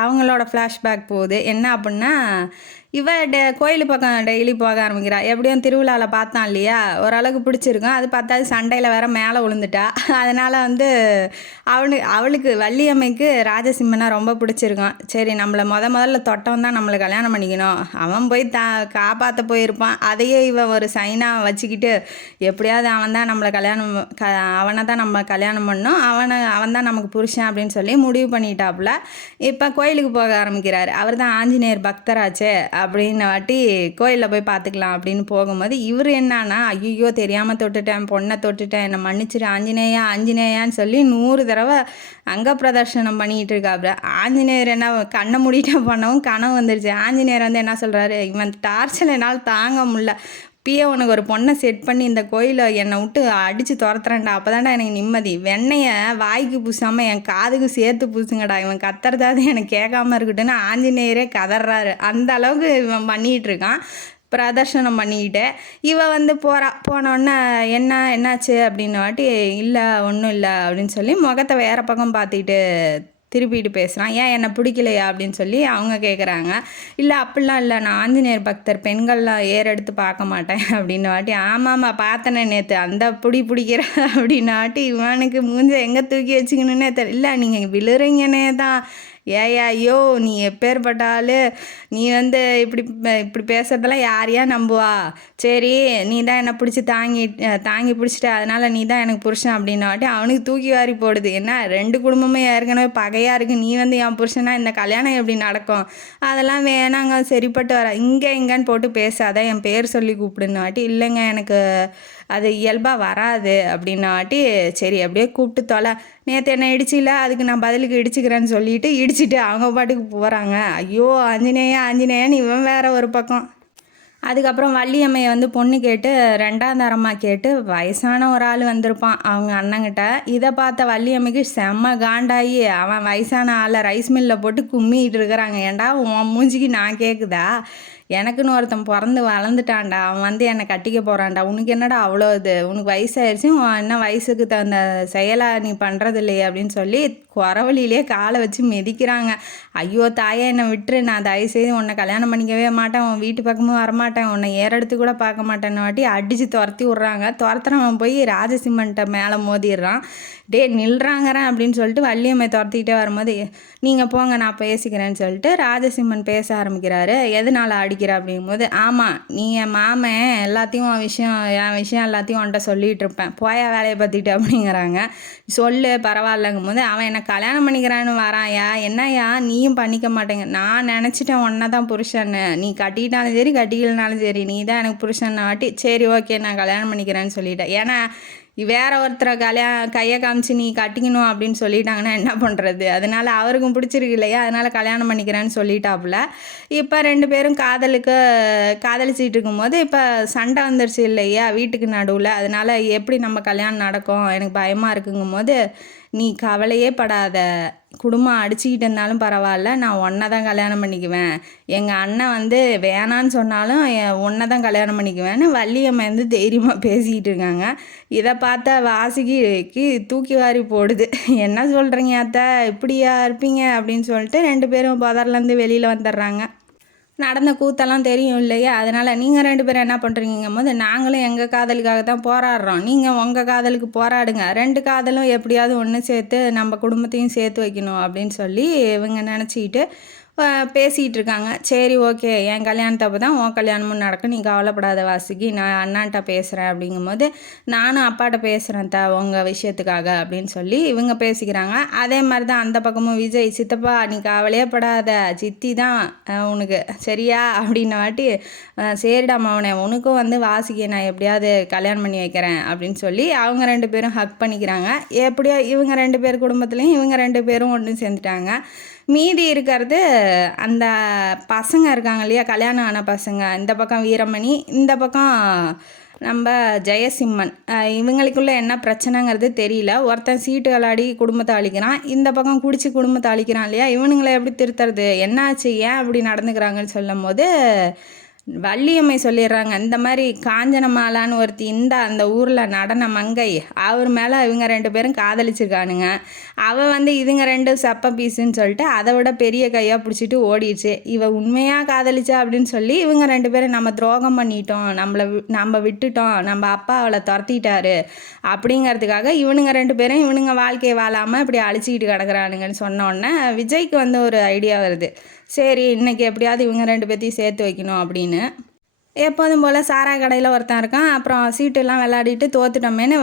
அவங்களோட ஃப்ளாஷ்பேக் போகுது. என்ன அப்படின்னா, கோயில் பக்கம் டெய்லி போக ஆரம்பிக்கிறா. எப்படியும் திருவிழாவில் பார்த்தான் இல்லையா, ஓரளவுக்கு பிடிச்சிருக்கும். அது பார்த்தாது சண்டையில் வேற மேலே விழுந்துட்டா. அதனால் வந்து அவளுக்கு வள்ளியம்மைக்கு ராஜசிம்மனை ரொம்ப பிடிச்சிருக்கும். சரி, நம்மளை முதல்ல தொட்டவன் தான் நம்மளை கல்யாணம் பண்ணிக்கணும், அவன் போய் காப்பாற்ற போயிருப்பான், அதையே இவன் ஒரு சைனாக வச்சுக்கிட்டு எப்படியாவது அவனை தான் நம்ம கல்யாணம் பண்ணோம், அவன் தான் நமக்கு புருஷன் அப்படின்னு சொல்லி முடிவு பண்ணிட்டாப்புல. இப்போ கோயிலுக்கு போக ஆரம்பிக்கிறாரு. அவர் தான் ஆஞ்சநேயர் பக்தராச்சே அப்படின்னு வாட்டி கோயிலில் போய் பார்த்துக்கலாம் அப்படின்னு போகும்போது, இவர் என்னன்னா, ஐயோ தெரியாமல் தொட்டுட்டேன், பொண்ணை தொட்டுட்டேன், என்னை மன்னிச்சிரு ஆஞ்சநேயான்னு சொல்லி 100 தடவை அங்க பிரதர்ஷனம் பண்ணிக்கிட்டு இருக்காப்புல. ஆஞ்சநேயர் என்ன கண்ணை மூடிட்டு பண்ணவும் கனவு வந்துருச்சு. ஆஞ்சநேயர் வந்து என்ன சொல்கிறாரு, இவன் டார்ச்சர் என்னால் தாங்க முடியல, உனக்கு ஒரு பொண்ணை செட் பண்ணி இந்த கோயிலை என்னை விட்டு அடித்து துரத்துறேன்டா, அப்போ தான்டா எனக்கு நிம்மதி, வெண்ணையை வாய்க்கு பூசாமல் என் காதுக்கு சேர்த்து பூசுங்கடா, இவன் கத்துறதாவது எனக்கு கேட்காம இருக்கட்டுன்னு ஆஞ்சநேயரே கதறாரு. அந்த அளவுக்கு இவன் பண்ணிகிட்டு இருக்கான், பிரதர்ஷனம் பண்ணிக்கிட்டு. இவன் வந்து போனோடனே என்னாச்சு அப்படின்னு வாட்டி, இல்லை ஒன்றும் இல்லை அப்படின்னு சொல்லி முகத்தை வேறு பக்கம் பார்த்துக்கிட்டு திருப்பிட்டு பேசுகிறான். ஏன் என்னை பிடிக்கலையா அப்படின்னு சொல்லி அவங்க கேட்குறாங்க. இல்லை அப்படிலாம் இல்லை, நான் ஆஞ்சநேயர் பக்தர், பெண்கள்லாம் ஏறெடுத்து பார்க்க மாட்டேன் அப்படின்னு வாட்டி, ஆமாம்மா பார்த்தனே நேற்று, அந்த பிடிக்கிற அப்படின்னு வாட்டி இவனுக்கு மூஞ்ச எங்கே தூக்கி வச்சுக்கணுன்னே இல்லை, நீங்கள் விழுறீங்கன்னே தான், ஐயோ நீ எப்பேற்பட்டாலும் நீ வந்து இப்படி பேசுறதெல்லாம் யாரையா நம்புவா, சரி நீ தான் என்னை பிடிச்சி தாங்கி பிடிச்சிட்ட, அதனால் நீ தான் எனக்கு புருஷன் அப்படின்னாட்டி அவனுக்கு தூக்கி வாரி போடுது. என்ன 2 குடும்பமே ஏற்கனவே பகையாக இருக்குது, நீ வந்து என் புருஷனா, இந்த கல்யாணம் எப்படி நடக்கும், அதெல்லாம் வேணாங்க, சரிப்பட்டு வர, இங்கேன்னு போட்டு பேசாத, என் பேர் சொல்லி கூப்பிடுனாட்டி, இல்லைங்க எனக்கு அது இயல்பாக வராது அப்படின்னாட்டி, சரி அப்படியே கூப்பிட்டு தொலை, நேற்று என்ன இடிச்சில, அதுக்கு நான் பதிலுக்கு இடிச்சுக்கிறேன்னு சொல்லிட்டு இடிச்சிட்டு அவங்க பாட்டுக்கு போகிறாங்க. ஐயோ ஆஞ்சநேயான்னு இவன் வேற ஒரு பக்கம். அதுக்கப்புறம் வள்ளியம்மையை வந்து பொண்ணு கேட்டு 2ஆம் தரமாக கேட்டு வயசான ஒரு ஆள் வந்திருப்பான் அவங்க அண்ணங்கிட்ட. இதை பார்த்த வள்ளியம்மைக்கு செம்ம காண்டாகி, அவன் வயசான ஆளை ரைஸ் மில்லில் போட்டு கும்மிக்கிட்டு இருக்கிறாங்க. ஏண்டா உன் மூஞ்சிக்கு நான் கேட்குதா, எனக்குன்னு ஒருத்தன் பிறந்து வளர்ந்துட்டான்டா, அவன் வந்து என்னை கட்டிக்க போகிறான்டா, உனக்கு என்னடா அவ்வளோ இது, உனக்கு வயசாயிருச்சு, என்ன வயசுக்கு தகுந்த செயலாக நீ பண்ணுறது இல்லையே அப்படின்னு சொல்லி குறவழியிலே காலை வச்சு மிதிக்கிறாங்க. ஐயோ தாயே என்னை விட்டுரு, நான் தயவுசெய்து உன்னை கல்யாணம் பண்ணிக்கவே மாட்டேன், உன் வீட்டு பக்கமும் வரமாட்டேன், உன்னை ஏறெடுத்து கூட பார்க்க மாட்டேன்னு வாட்டி அடித்து துரத்தி விட்றாங்க. துரத்துறவன் போய் ராஜசிம்மன்ட்ட மேலே மோதிடுறான். டே நில்றாங்கிறேன் அப்படின்னு சொல்லிட்டு வள்ளியம்மை துரத்திக்கிட்டே வரும்போது நீங்கள் போங்க நான் பேசிக்கிறேன்னு சொல்லிட்டு ராஜசிம்மன் பேச ஆரம்பிக்கிறாரு. எதனால் அடிக்கிற அப்படிங்கும்போது, ஆமாம் நீ என் மாமன் எல்லாத்தையும் என் விஷயம் எல்லாத்தையும் உன்ட்ட சொல்லிகிட்டு இருப்பேன், போயா வேலையை பார்த்துக்கிட்டு அப்படிங்கிறாங்க. சொல்லு பரவாயில்லங்கும் போது, அவன் என்னை கல்யாணம் பண்ணிக்கிறான்னு வராயா, என்னையா நீயும் பண்ணிக்க மாட்டேங்க, நான் நினச்சிட்டேன் ஒன்றை தான் புருஷன்னு, நீ கட்டிக்கிட்டாலும் சரி கட்டிக்கலனாலும் சரி நீ தான் எனக்கு புருஷன் வாட்டி, சரி ஓகே நான் கல்யாணம் பண்ணிக்கிறேன்னு சொல்லிட்டேன். ஏன்னா வேற ஒருத்தரை கையை காமிச்சு நீ கட்டிக்கணும் அப்படின்னு சொல்லிட்டாங்கன்னா என்ன பண்ணுறது, அதனால் அவருக்கும் பிடிச்சிருக்கு இல்லையா, அதனால் கல்யாணம் பண்ணிக்கிறேன்னு சொல்லிட்டாப்புல. இப்போ 2 பேரும் காதலிச்சிட்டு இருக்கும்போது இப்போ சண்டை வந்துருச்சு இல்லையா வீட்டுக்கு நடுவில், அதனால் எப்படி நம்ம கல்யாணம் நடக்கும் எனக்கு பயமாக இருக்குங்கும் போது, நீ கவலையே படாத, குடும்பம் அடிச்சுக்கிட்டு இருந்தாலும் பரவாயில்ல, நான் உன்னை தான் கல்யாணம் பண்ணிக்குவேன், எங்கள் அண்ணன் வந்து வேணான்னு சொன்னாலும் உன்னை தான் கல்யாணம் பண்ணிக்குவேன்னு வள்ளியம்மை வந்து தைரியமாக பேசிக்கிட்டு இருக்காங்க. இதை பார்த்தா வாசிக்கு தூக்கி வாரி போடுது. என்ன சொல்கிறீங்க அத்தை, இப்படியா இருப்பீங்க அப்படின்னு சொல்லிட்டு 2 பேரும் புதர்லேருந்து வெளியில் வந்துடுறாங்க. நடந்த கூத்தெல்லாம் தெரியும் இல்லையா, அதனால் நீங்கள் 2 பேரும் என்ன பண்ணுறீங்கும் போது, நாங்களும் எங்கள் காதலுக்காக தான் போராடுறோம், நீங்கள் உங்கள் காதலுக்கு போராடுங்க, 2 காதலும் எப்படியாவது ஒன்று சேர்த்து நம்ம குடும்பத்தையும் சேர்த்து வைக்கணும் அப்படின்னு சொல்லி இவங்க நினச்சிக்கிட்டு பேசிகிட்டு இருக்காங்க. சரி ஓகே, என் கல்யாணத்தப்போ தான் உன் கல்யாணமும் நடக்கும், நீ கவலைப்படாத வாசிக்கு, நான் அண்ணான்ட்ட பேசுகிறேன் அப்படிங்கும்போது, நானும் அப்பாட்ட பேசுகிறேன் உங்கள் விஷயத்துக்காக அப்படின்னு சொல்லி இவங்க பேசிக்கிறாங்க. அதே மாதிரி தான் அந்த பக்கமும் விஜய், சித்தப்பா நீ கவலையே படாத, சித்தி தான் உனக்கு சரியா அப்படின்ன வாட்டி, சரிடா மவனே உனக்கும் வந்து வாசிக்கு நான் எப்படியாவது கல்யாணம் பண்ணி வைக்கிறேன் அப்படின்னு சொல்லி அவங்க 2 பேரும் ஹக் பண்ணிக்கிறாங்க. எப்படியோ இவங்க 2 பேர் குடும்பத்துலேயும் இவங்க 2 பேரும் ஒன்று சேர்ந்துட்டாங்க. மீதி இருக்கிறது அந்த பசங்க இருக்காங்க இல்லையா, கல்யாணம் ஆன பசங்க, இந்த பக்கம் வீரமணி, இந்த பக்கம் நம்ம ஜெயசிம்மன், இவங்களுக்குள்ளே என்ன பிரச்சனைங்கிறது தெரியல. ஒருத்தன் சீட்டு விளையாடி குடும்பத்தை அழிக்கிறான், இந்த பக்கம் குடிச்சு குடும்பத்தை அழிக்கிறான் இல்லையா, இவனுங்களை எப்படி திருத்துறது, என்னாச்சு ஏன் அப்படி நடந்துக்கிறாங்கன்னு சொல்லும் போது வள்ளியம்மை சொல்லிடுறாங்க, இந்த மாதிரி காஞ்சனமாலான்னு ஒருத்தி அந்த ஊரில் நடன மங்கை, அவர் மேலே இவங்க 2 பேரும் காதலிச்சிருக்கானுங்க. அவள் வந்து இதுங்க 2 செப்ப பீஸுன்னு சொல்லிட்டு அதை விட பெரிய கையாக பிடிச்சிட்டு ஓடிடுச்சு. இவள் உண்மையாக காதலிச்சா அப்படின்னு சொல்லி இவங்க 2 பேரும் நம்ம துரோகம் பண்ணிட்டோம், நம்ம விட்டுட்டோம், நம்ம அப்பா அவளை துரத்திட்டாரு அப்படிங்கிறதுக்காக இவனுங்க 2 பேரும் இவனுங்க வாழ்க்கையை வாழாமல் இப்படி அழிச்சிக்கிட்டு கிடக்குறானுங்கன்னு சொன்னோடனே விஜய்க்கு வந்து ஒரு ஐடியா வருது, சரி இன்றைக்கி எப்படியாவது இவங்க 2 பேர்த்தையும் சேர்த்து வைக்கணும் அப்படின்னு. எப்போதும் போல் சாராய கடையில் ஒருத்தன் இருக்கான். அப்புறம் சீட்டுலாம் விளையாடிட்டு தோத்துட்டோமேனு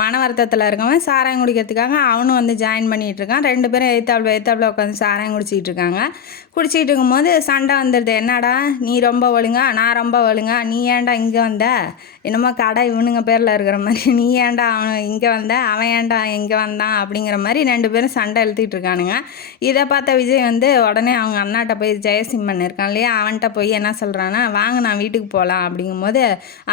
மன வருத்தத்தில் இருக்கவன் சாராயம் குடிக்கிறதுக்காக அவனும் வந்து ஜாயின் பண்ணிகிட்ருக்கான். 2 பேரும் எய்த்தாப்பில் உட்காந்து சாராயம் குடிச்சிக்கிட்டு இருக்காங்க. குடிச்சிக்கிட்டு இருக்கும்போது சண்டை வந்துடுது. என்னடா நீ ரொம்ப ஒழுங்கா, நான் ரொம்ப ஒழுங்கா, நீ ஏன்டா இங்கே வந்த, என்னமோ கடை இவனுங்க பேரில் இருக்கிற மாதிரி, நீ ஏன்டா அவன் இங்கே வந்த, அவன் ஏன்டா இங்கே வந்தான் அப்படிங்கிற மாதிரி 2 பேரும் சண்டை இழுத்துக்கிட்டு இருக்கானுங்க. இதை பார்த்த விஜய் வந்து உடனே அவங்க அண்ணாட்ட போய், ஜெயசிம்மன் இருக்கான் இல்லையா, அவன்கிட்ட போய் என்ன சொல்கிறான்னா, வாங்க நான் வீட்டுக்கு போகலாம் அப்படிங்கும்போது,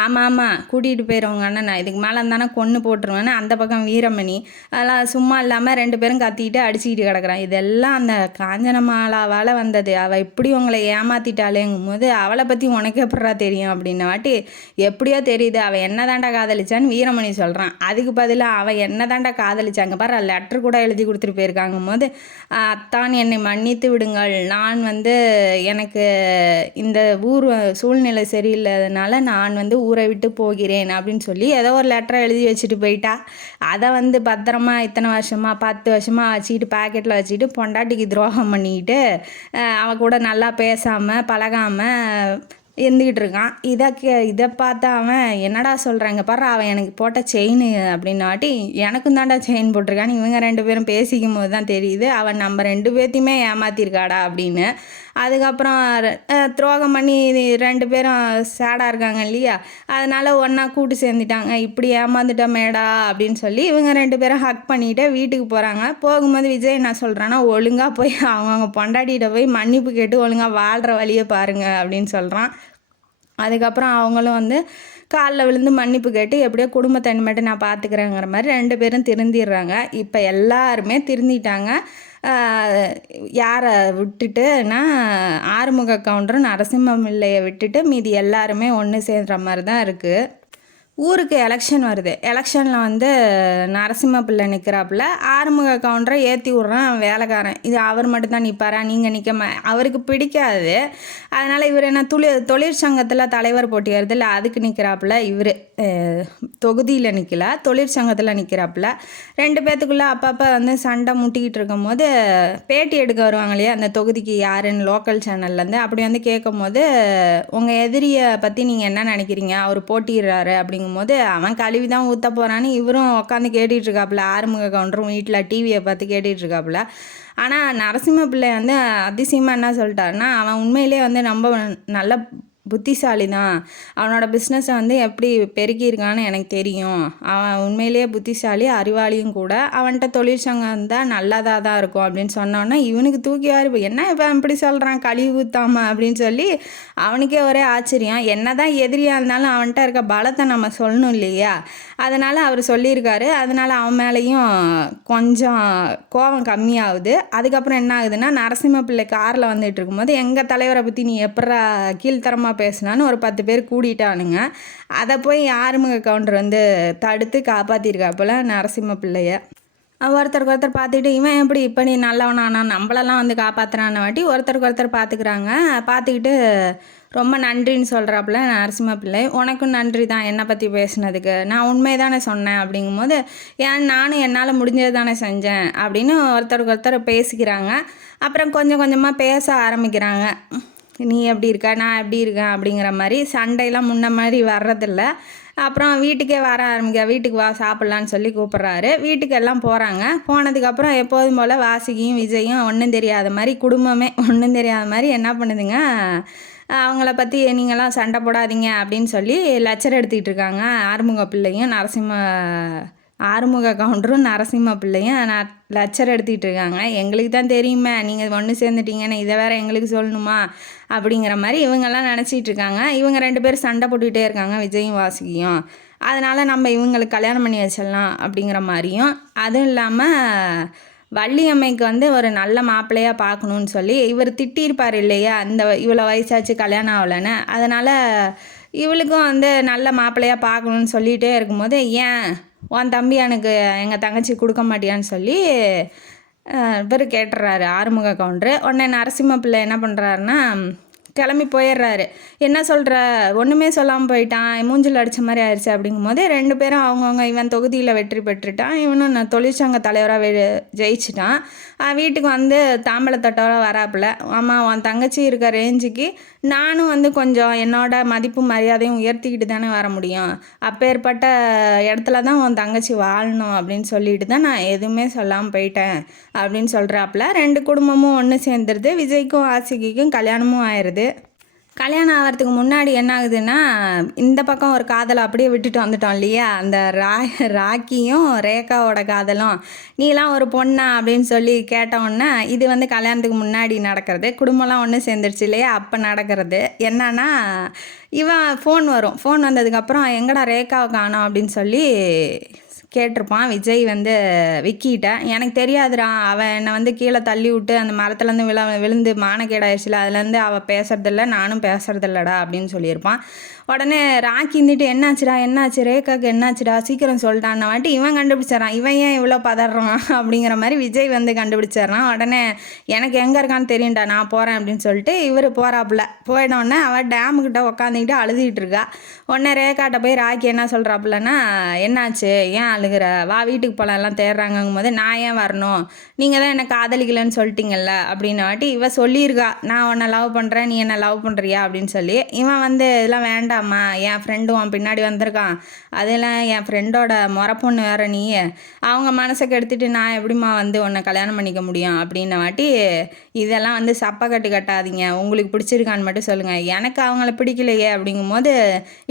ஆமாம் கூட்டிகிட்டு போயிடுவாங்க அண்ணன், நான் இதுக்கு மேலே இருந்தானே கொன்று போட்டுருவேன்னு அந்த பக்கம் வீரமணி அதெல்லாம் சும்மா இல்லாமல் 2 பேரும் கத்திக்கிட்டு அடிச்சுக்கிட்டு கிடக்குறான். இதெல்லாம் அந்த காஞ்சனமாலாவால் வந்தது, அவள் எப்படி உங்களை ஏமாற்றிட்டாளேங்கும் போது, அவளை பற்றி உனக்கு எப்படா தெரியும் அப்படின்ன வாட்டி, எப்படியோ தெரியுது அவள் என்ன தாண்டா காதலிச்சான்னு வீரமணி சொல்கிறான். அதுக்கு பதிலாக அவள் என்ன தாண்டா காதலிச்சாங்க பாரு, லெட்ரு கூட எழுதி கொடுத்துட்டு போயிருக்காங்கும் போது, அத்தான் என்னை மன்னித்து விடுங்கள், நான் வந்து எனக்கு இந்த ஊர் சூழ்நிலை சரியில்லாதனால நான் வந்து ஊரை விட்டு போகிறேன் அப்படின்னு சொல்லி ஏதோ ஒரு லெட்டரை எழுதி வச்சுட்டு போயிட்டா. அதை வந்து பத்திரமா இத்தனை வருஷமாக 10 வருஷமாக வச்சுக்கிட்டு பாக்கெட்டில் வச்சுக்கிட்டு பொண்டாட்டிக்கு துரோகம் பண்ணிக்கிட்டு அவள் கூட நல்லா பேசாமல் பழகாமல் இருந்துக்கிட்டு இருக்கான். இதை பார்த்தா அவன் என்னடா சொல்கிறாங்க பாரு, அவன் எனக்கு போட்ட செயின் அப்படின்னாட்டி, எனக்கும் தாண்டா செயின் போட்டிருக்கான்னு இவங்க 2 பேரும் பேசிக்கும் போது தான் தெரியுது அவன் நம்ம 2 பேர்த்தையுமே ஏமாற்றிருக்காடா அப்படின்னு. அதுக்கப்புறம் துரோகம் பண்ணி 2 பேரும் சேடாக இருக்காங்க இல்லையா, அதனால் ஒன்றா கூட்டு சேர்ந்துட்டாங்க. இப்படி ஏமாந்துட்டோமேடா அப்படின்னு சொல்லி இவங்க 2 பேரும் ஹக் பண்ணிவிட்டு வீட்டுக்கு போகிறாங்க. போகும்போது விஜய் என்ன சொல்கிறான்னா, ஒழுங்காக போய் அவங்க பொண்டாட்டிகிட்ட போய் மன்னிப்பு கேட்டு ஒழுங்காக வாழ்கிற வழியை பாருங்கள் அப்படின்னு சொல்கிறான். அதுக்கப்புறம் அவங்களும் வந்து காலில் விழுந்து மன்னிப்பு கேட்டு எப்படியோ குடும்பத்தை மட்டும் நான் பார்த்துக்கிறேங்கிற மாதிரி 2 பேரும் திருந்திடுறாங்க. இப்போ எல்லாருமே திருந்திட்டாங்க. யாரை விட்டுட்டுனா ஆறுமுக கவுண்டரும் நரசிம்ம பிள்ளையை விட்டுட்டு மீதி எல்லாருமே ஒன்று சேர்ற மாதிரி தான் இருக்குது. ஊருக்கு எலெக்ஷன் வருது. எலெக்ஷனில் வந்து நரசிம்ம பிள்ளை நிற்கிறாப்புல, ஆறுமுக கவுண்டரை ஏற்றி விட்றான் வேலைக்காரன். இது அவர் மட்டும்தான் நிற்பாரா, நீங்கள் அவருக்கு பிடிக்காது. அதனால் இவர் என்ன தொழிற்சங்கத்தில் தலைவர் போட்டி வருது இல்லை, அதுக்கு நிற்கிறாப்புல. இவர் தொகுதியில் நிற்கல, தொழிற்சங்கத்தில் நிற்கிறாப்புல. 2 பேத்துக்குள்ளே அப்பப்போ வந்து சண்டை முட்டிக்கிட்டு இருக்கும் போது பேட்டி எடுக்க வருவாங்க இல்லையா, அந்த தொகுதிக்கு யாருன்னு லோக்கல் சேனல்லேருந்து. அப்படி வந்து கேட்கும் போது, உங்கள் எதிரியை பற்றி நீங்கள் என்ன நினைக்கிறீங்க, அவர் போட்டிடுறாரு அப்படிங்கும்போது அவன் கழுவி தான் ஊற்ற போகிறான்னு இவரும் உட்காந்து கேட்டுட்ருக்காப்புல. ஆறுமுக கவுண்டரும் வீட்டில் டிவியை பார்த்து கேட்டுட்ருக்காப்புல. ஆனால் நரசிம்ம பிள்ளை வந்து அதிசயமாக என்ன சொல்லிட்டாருன்னா, அவன் உண்மையிலே வந்து ரொம்ப நல்ல புத்திசாலி தான், அவனோட பிஸ்னஸை வந்து எப்படி பெருக்கியிருக்கான்னு எனக்கு தெரியும், அவன் உண்மையிலேயே புத்திசாலி அறிவாளியும் கூட, அவன்கிட்ட தொழிற்சங்கம் இருந்தால் நல்லதாக தான் இருக்கும் அப்படின்னு சொன்னோன்னா இவனுக்கு தூக்கி வாரி என்ன இப்போ இப்படி சொல்கிறான் கழிவு ஊற்றாம அப்படின்னு சொல்லி அவனுக்கே ஒரே ஆச்சரியம். என்ன தான் எதிரியாக இருந்தாலும் அவன்கிட்ட இருக்க பலத்தை நம்ம சொல்லணும் இல்லையா, அதனால் அவர் சொல்லியிருக்காரு. அதனால் அவன் மேலேயும் கொஞ்சம் கோபம் கம்மியாகுது. அதுக்கப்புறம் என்ன ஆகுதுன்னா, நரசிம்ம பிள்ளை காரில் வந்துட்டு இருக்கும்போது எங்கள் தலைவரை பற்றி நீ எப்படா கீழ்த்தரமாக பேசினான்னு ஒரு 10 பேர் கூடிட்டானுங்க. அதை போய் ஆறுமுக கவுண்டர் வந்து தடுத்து காப்பாற்றிருக்காப்புல நரசிம்ம பிள்ளைய. ஒருத்தருக்கு ஒருத்தர் பார்த்துக்கிட்டு இவன் எப்படி இப்போ நீ நல்லவனானா நம்மளெல்லாம் வந்து காப்பாற்றுறான வாட்டி ஒருத்தருக்கு ஒருத்தர் பார்த்துக்கிறாங்க. பார்த்துக்கிட்டு ரொம்ப நன்றின்னு சொல்கிறாப்புல நரசிம்ம பிள்ளை. உனக்கும் நன்றி தான் என்னை பற்றி பேசுனதுக்கு, நான் உண்மை தானே சொன்னேன் அப்படிங்கும்போது நானும் என்னால் முடிஞ்சது தானே செஞ்சேன் அப்படின்னு ஒருத்தருக்கு ஒருத்தர் பேசிக்கிறாங்க. அப்புறம் கொஞ்சம் கொஞ்சமாக பேச ஆரம்பிக்கிறாங்க. நீ எப்படி இருக்க, நான் எப்படி இருக்கேன் அப்படிங்கிற மாதிரி. சண்டையெல்லாம் முன்ன மாதிரி வர்றதில்ல. அப்புறம் வீட்டுக்கே வர வீட்டுக்கு வா சாப்பிட்லான்னு சொல்லி கூப்பிட்றாரு. வீட்டுக்கு எல்லாம் போகிறாங்க. போனதுக்கப்புறம் எப்போதும் போல் வாசுகியும் விஜயும் ஒன்றும் தெரியாத மாதிரி, குடும்பமே ஒன்றும் தெரியாத மாதிரி என்ன பண்ணுதுங்க, அவங்கள பற்றி நீங்களாம் சண்டை போடாதீங்க அப்படின்னு சொல்லி லெக்சர் எடுத்துக்கிட்டு இருக்காங்க. ஆறுமுக கவுண்டரும் நரசிம்ம பிள்ளையும் லெக்சர் எடுத்துக்கிட்டு இருக்காங்க. எங்களுக்கு தான் தெரியுமே நீங்கள் ஒன்று சேர்ந்துட்டீங்கன்னு, இதை வேறு எங்களுக்கு சொல்லணுமா அப்படிங்கிற மாதிரி இவங்கெல்லாம் நினச்சிட்டு இருக்காங்க. இவங்க 2 பேர் சண்டை போட்டுக்கிட்டே இருக்காங்க, விஜயும் வாசுகியும். அதனால் நம்ம இவங்களுக்கு கல்யாணம் பண்ணி வச்சிடலாம் அப்படிங்கிற மாதிரியும், அதுவும் இல்லாமல் வள்ளியம்மைக்கு வந்து ஒரு நல்ல மாப்பிள்ளையாக பார்க்கணுன்னு சொல்லி இவர் திட்டியிருப்பார் இல்லையா, இவ்வளோ வயசாச்சு கல்யாணம் ஆகலைன்னு. அதனால் இவளுக்கும் வந்து நல்ல மாப்பிள்ளையாக பார்க்கணுன்னு சொல்லிகிட்டே இருக்கும்போது, ஏன் உன் தம்பி எனக்கு எங்கள் தங்கச்சி கொடுக்க மாட்டியான்னு சொல்லி இவர் கேட்டுறாரு ஆறுமுக கவுண்டரு. உடனே நரசிம்ம பிள்ளை என்ன பண்ணுறாருன்னா கிளம்பி போயிடுறாரு. என்ன சொல்கிற, ஒன்றுமே சொல்லாமல் போயிட்டான், மூஞ்சில் அடித்த மாதிரி ஆயிடுச்சு அப்படிங்கும்போது 2 பேரும் அவங்கவுங்க, இவன் தொகுதியில் வெற்றி பெற்றுட்டான், இவனும் தொழிற்சங்க தலைவராக ஜெயிச்சிட்டான். வீட்டுக்கு வந்து தாம்பழத்தட்டோட வராப்புல. ஆமாம், உன் தங்கச்சி இருக்க ரேஞ்சுக்கு நானும் வந்து கொஞ்சம் என்னோட மதிப்பு மரியாதையும் உயர்த்திக்கிட்டு தானே வர முடியும், அப்பேற்பட்ட இடத்துல தான் உன் தங்கச்சி வாழணும் அப்படின்னு சொல்லிட்டு தான் நான் எதுவுமே சொல்லாமல் போயிட்டேன் அப்படின்னு சொல்கிறாப்புல. 2 குடும்பமும் ஒன்று சேர்ந்துருது. விஜய்க்கும் வாசுகிக்கும் கல்யாணமும் ஆயிடுது. கல்யாணம் ஆகிறதுக்கு முன்னாடி என்ன ஆகுதுன்னா, இந்த பக்கம் ஒரு காதலை அப்படியே விட்டுட்டு வந்துட்டோம் இல்லையா, அந்த ராக்கியும் ரேகாவோட காதலும். நீலாம் ஒரு பொண்ணா அப்படின்னு சொல்லி கேட்டவுடனே இது வந்து கல்யாணத்துக்கு முன்னாடி நடக்கிறது. குடும்பம்லாம் ஒன்று சேர்ந்துருச்சு இல்லையா, அப்போ நடக்கிறது என்னன்னா, இவன் ஃபோன் வந்ததுக்கப்புறம் எங்கடா ரேகாவை காணோம் அப்படின்னு சொல்லி கேட்டிருப்பான் விஜய் வந்து விக்கிட்ட. எனக்கு தெரியாதுடா, அவன் என்னை வந்து கீழே தள்ளி விட்டு அந்த மரத்துலேருந்து விழுந்து மானக்கேடாயிருச்சுல, அதுலேருந்து அவள் பேசுறதில்ல, நானும் பேசுறதில்லடா அப்படின்னு சொல்லியிருப்பான். உடனே ராக்கி இருந்துட்டு என்னாச்சு ரேகாவுக்கு என்னாச்சுடா சீக்கிரம் சொல்லிட்டான்னு வாட்டி இவன் கண்டுபிடிச்சிட்றான். இவன் ஏன் இவ்வளோ பதறான் அப்படிங்கிற மாதிரி விஜய் வந்து கண்டுபிடிச்சிட்றான். உடனே எனக்கு எங்கே இருக்கான்னு தெரியும்டா, நான் போகிறேன் அப்படின்னு சொல்லிட்டு இவர் போகிறாப்புல. போயிடனே அவள் டேமுக்கிட்ட உட்காந்துக்கிட்டு அழுதுகிட்டு இருக்கா. உடனே ரேகாட்ட போய் ராக்கி என்ன சொல்கிறாப்புலன்னா, என்னாச்சு, ஏன் அழுகிற, வா வீட்டுக்கு போகலாம், எல்லாம் தேடுறாங்கும் போது நான் ஏன் வரணும், நீங்கள் தான் என்னை காதலிக்கலன்னு சொல்லிட்டீங்கல்ல அப்படின்னு வாட்டி இவன் சொல்லியிருக்கா, நான் உன்னை லவ் பண்ணுறேன், நீ என்னை லவ் பண்ணுறியா அப்படின்னு சொல்லி. இவன் வந்து இதெல்லாம் வேண்டாம், என் ஃப்ரெண்டு உன் பின்னாடி வந்திருக்கான், அதெல்லாம் என் ஃப்ரெண்டோட முறை பொண்ணு வேற, நீ அவங்க மனசை கெடுத்துட்டு நான் எப்படிம்மா வந்து உன்னை கல்யாணம் பண்ணிக்க முடியும் அப்படின்ன வாட்டி, இதெல்லாம் வந்து சப்பை கட்டாதீங்க, உங்களுக்கு பிடிச்சிருக்கான்னு மட்டும் சொல்லுங்கள், எனக்கு அவங்கள பிடிக்கலையே அப்படிங்கும் போது,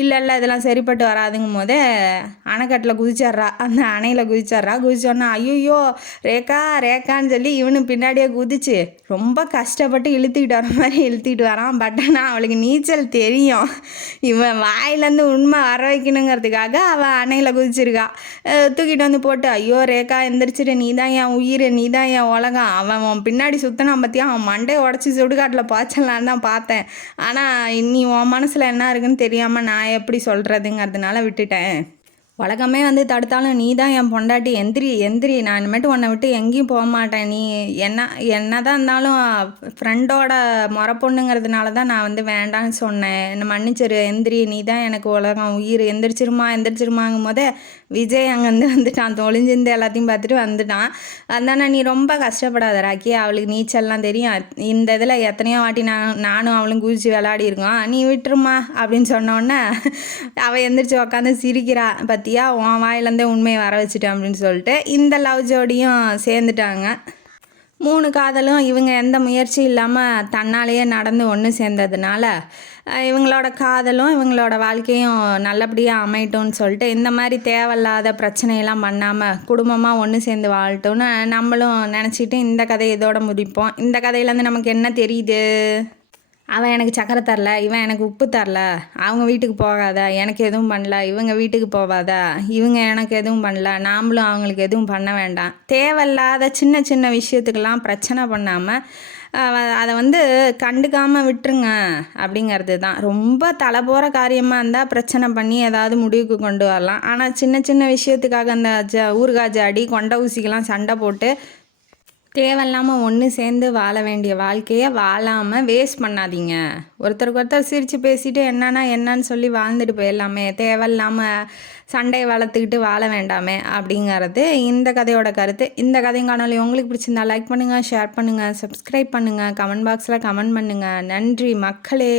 இல்லை இதெல்லாம் சரிப்பட்டு வராதுங்கும் போது அணைக்கட்டில் குதிச்சிட்றா அந்த அணையில் குதிச்சிட்றா. குதிச்சோன்னா ஐயோ ரேக்கா ரேக்கான்னு சொல்லி இவனு பின்னாடியே குதிச்சு ரொம்ப கஷ்டப்பட்டு இழுத்துக்கிட்டு வர மாதிரி இழுத்துக்கிட்டு வரான். பட் ஆனால் அவளுக்கு நீச்சல் தெரியும். இவன் வாயிலேருந்து உண்மை வர வைக்கணுங்கிறதுக்காக அவள் அணையில் குதிச்சிருக்கா. தூக்கிட்டு வந்து போட்டு ஐயோ ரேக்கா எந்திரிச்சிட்டு நீ தான் என் உயிர், நீ தான் என் உலகம். அவன் பின்னாடி சுற்றினான் பற்றியா, அவன் மண்டையை உடச்சி சுடுகாட்டில் பாய்ச்சலான்னு தான் பார்த்தேன். ஆனால் நீ உன் மனசில் என்ன இருக்குன்னு தெரியாமல் நான் எப்படி சொல்கிறதுங்கிறதுனால விட்டுட்டேன். உலகமே வந்து தடுத்தாலும் நீ தான் என் பொண்டாட்டி, எந்திரி எந்திரி, நான் இனிமேட்டு உன்னை விட்டு எங்கேயும் போக மாட்டேன். நீ என்ன தான் இருந்தாலும் ஃப்ரெண்டோட முறை பொண்ணுங்கிறதுனால தான் நான் வந்து வேண்டான்னு சொன்னேன். என்னை மன்னிச்சிரு, எந்திரி, நீ தான் எனக்கு உலகம் உயிர், எந்திரிச்சிருமாங்கும் போதே விஜய் அங்கேருந்து வந்துட்டான். தொலைஞ்சிருந்து எல்லாத்தையும் பார்த்துட்டு வந்துட்டான். அதனால நீ ரொம்ப கஷ்டப்படாத ராக்கி, அவளுக்கு நீச்சல்லாம் தெரியும். இந்த இதில் எத்தனையோ வாட்டி நானும் அவளும் குதிச்சு விளையாடி இருக்கோம், நீ விட்டுருமா அப்படின்னு சொன்னோடனே அவள் எந்திரிச்சு உக்காந்து சிரிக்கிறா. பற்றியா உன் வாயிலேருந்தே உண்மையை வர வச்சுட்டேன் அப்படின்னு சொல்லிட்டு இந்த லவ் ஜோடியும் சேர்ந்துட்டாங்க. 3 காதலும் இவங்க எந்த முயற்சியும் இல்லாமல் தன்னாலேயே நடந்து ஒன்று சேர்ந்ததுனால இவங்களோட காதலும் இவங்களோட வாழ்க்கையும் நல்லபடியாக அமையட்டும்னு சொல்லிட்டு இந்த மாதிரி தேவையில்லாத பிரச்சனையெல்லாம் பண்ணாமல் குடும்பமாக ஒன்று சேர்ந்து வாழட்டும்னு நம்மளும் நினச்சிட்டு இந்த கதையை இதோட முடிப்போம். இந்த கதையிலேருந்து நமக்கு என்ன தெரியுது? அவன் எனக்கு சக்கரை தரல, இவன் எனக்கு உப்பு தரல, அவங்க வீட்டுக்கு போகாத, எனக்கு எதுவும் பண்ணல, இவங்க வீட்டுக்கு போகாத, இவங்க எனக்கு எதுவும் பண்ணல, நாமளும் அவங்களுக்கு எதுவும் பண்ண வேண்டாம். தேவையில்லாத சின்ன சின்ன விஷயத்துக்கெல்லாம் பிரச்சனை பண்ணாமல் அதை வந்து கண்டுக்காமல் விட்டுருங்க அப்படிங்கிறது தான். ரொம்ப தலை போகிற காரியமாக இருந்தால் பிரச்சனை பண்ணி ஏதாவது முடிவுக்கு கொண்டு வரலாம். ஆனால் சின்ன சின்ன விஷயத்துக்காக அந்த ஊறுகாய் ஜாடி கொண்டை ஊசிக்கெல்லாம் சண்டை போட்டு தேவையில்லாமல் ஒன்று சேர்ந்து வாழ வேண்டிய வாழ்க்கையை வாழாமல் வேஸ்ட் பண்ணாதீங்க. ஒருத்தருக்கு ஒருத்தர் சிரித்து பேசிட்டு என்னன்னு சொல்லி வாழ்ந்துட்டு போயிடலாமே, தேவையில்லாமல் சண்டையை வளர்த்துக்கிட்டு வாழ வேண்டாமே அப்படிங்கிறது இந்த கதையோட கருத்து. இந்த கதையும் காணொலி உங்களுக்கு பிடிச்சிருந்தா லைக் பண்ணுங்கள், ஷேர் பண்ணுங்கள், சப்ஸ்கிரைப் பண்ணுங்கள், கமெண்ட் பாக்ஸில் கமெண்ட் பண்ணுங்கள். நன்றி மக்களே.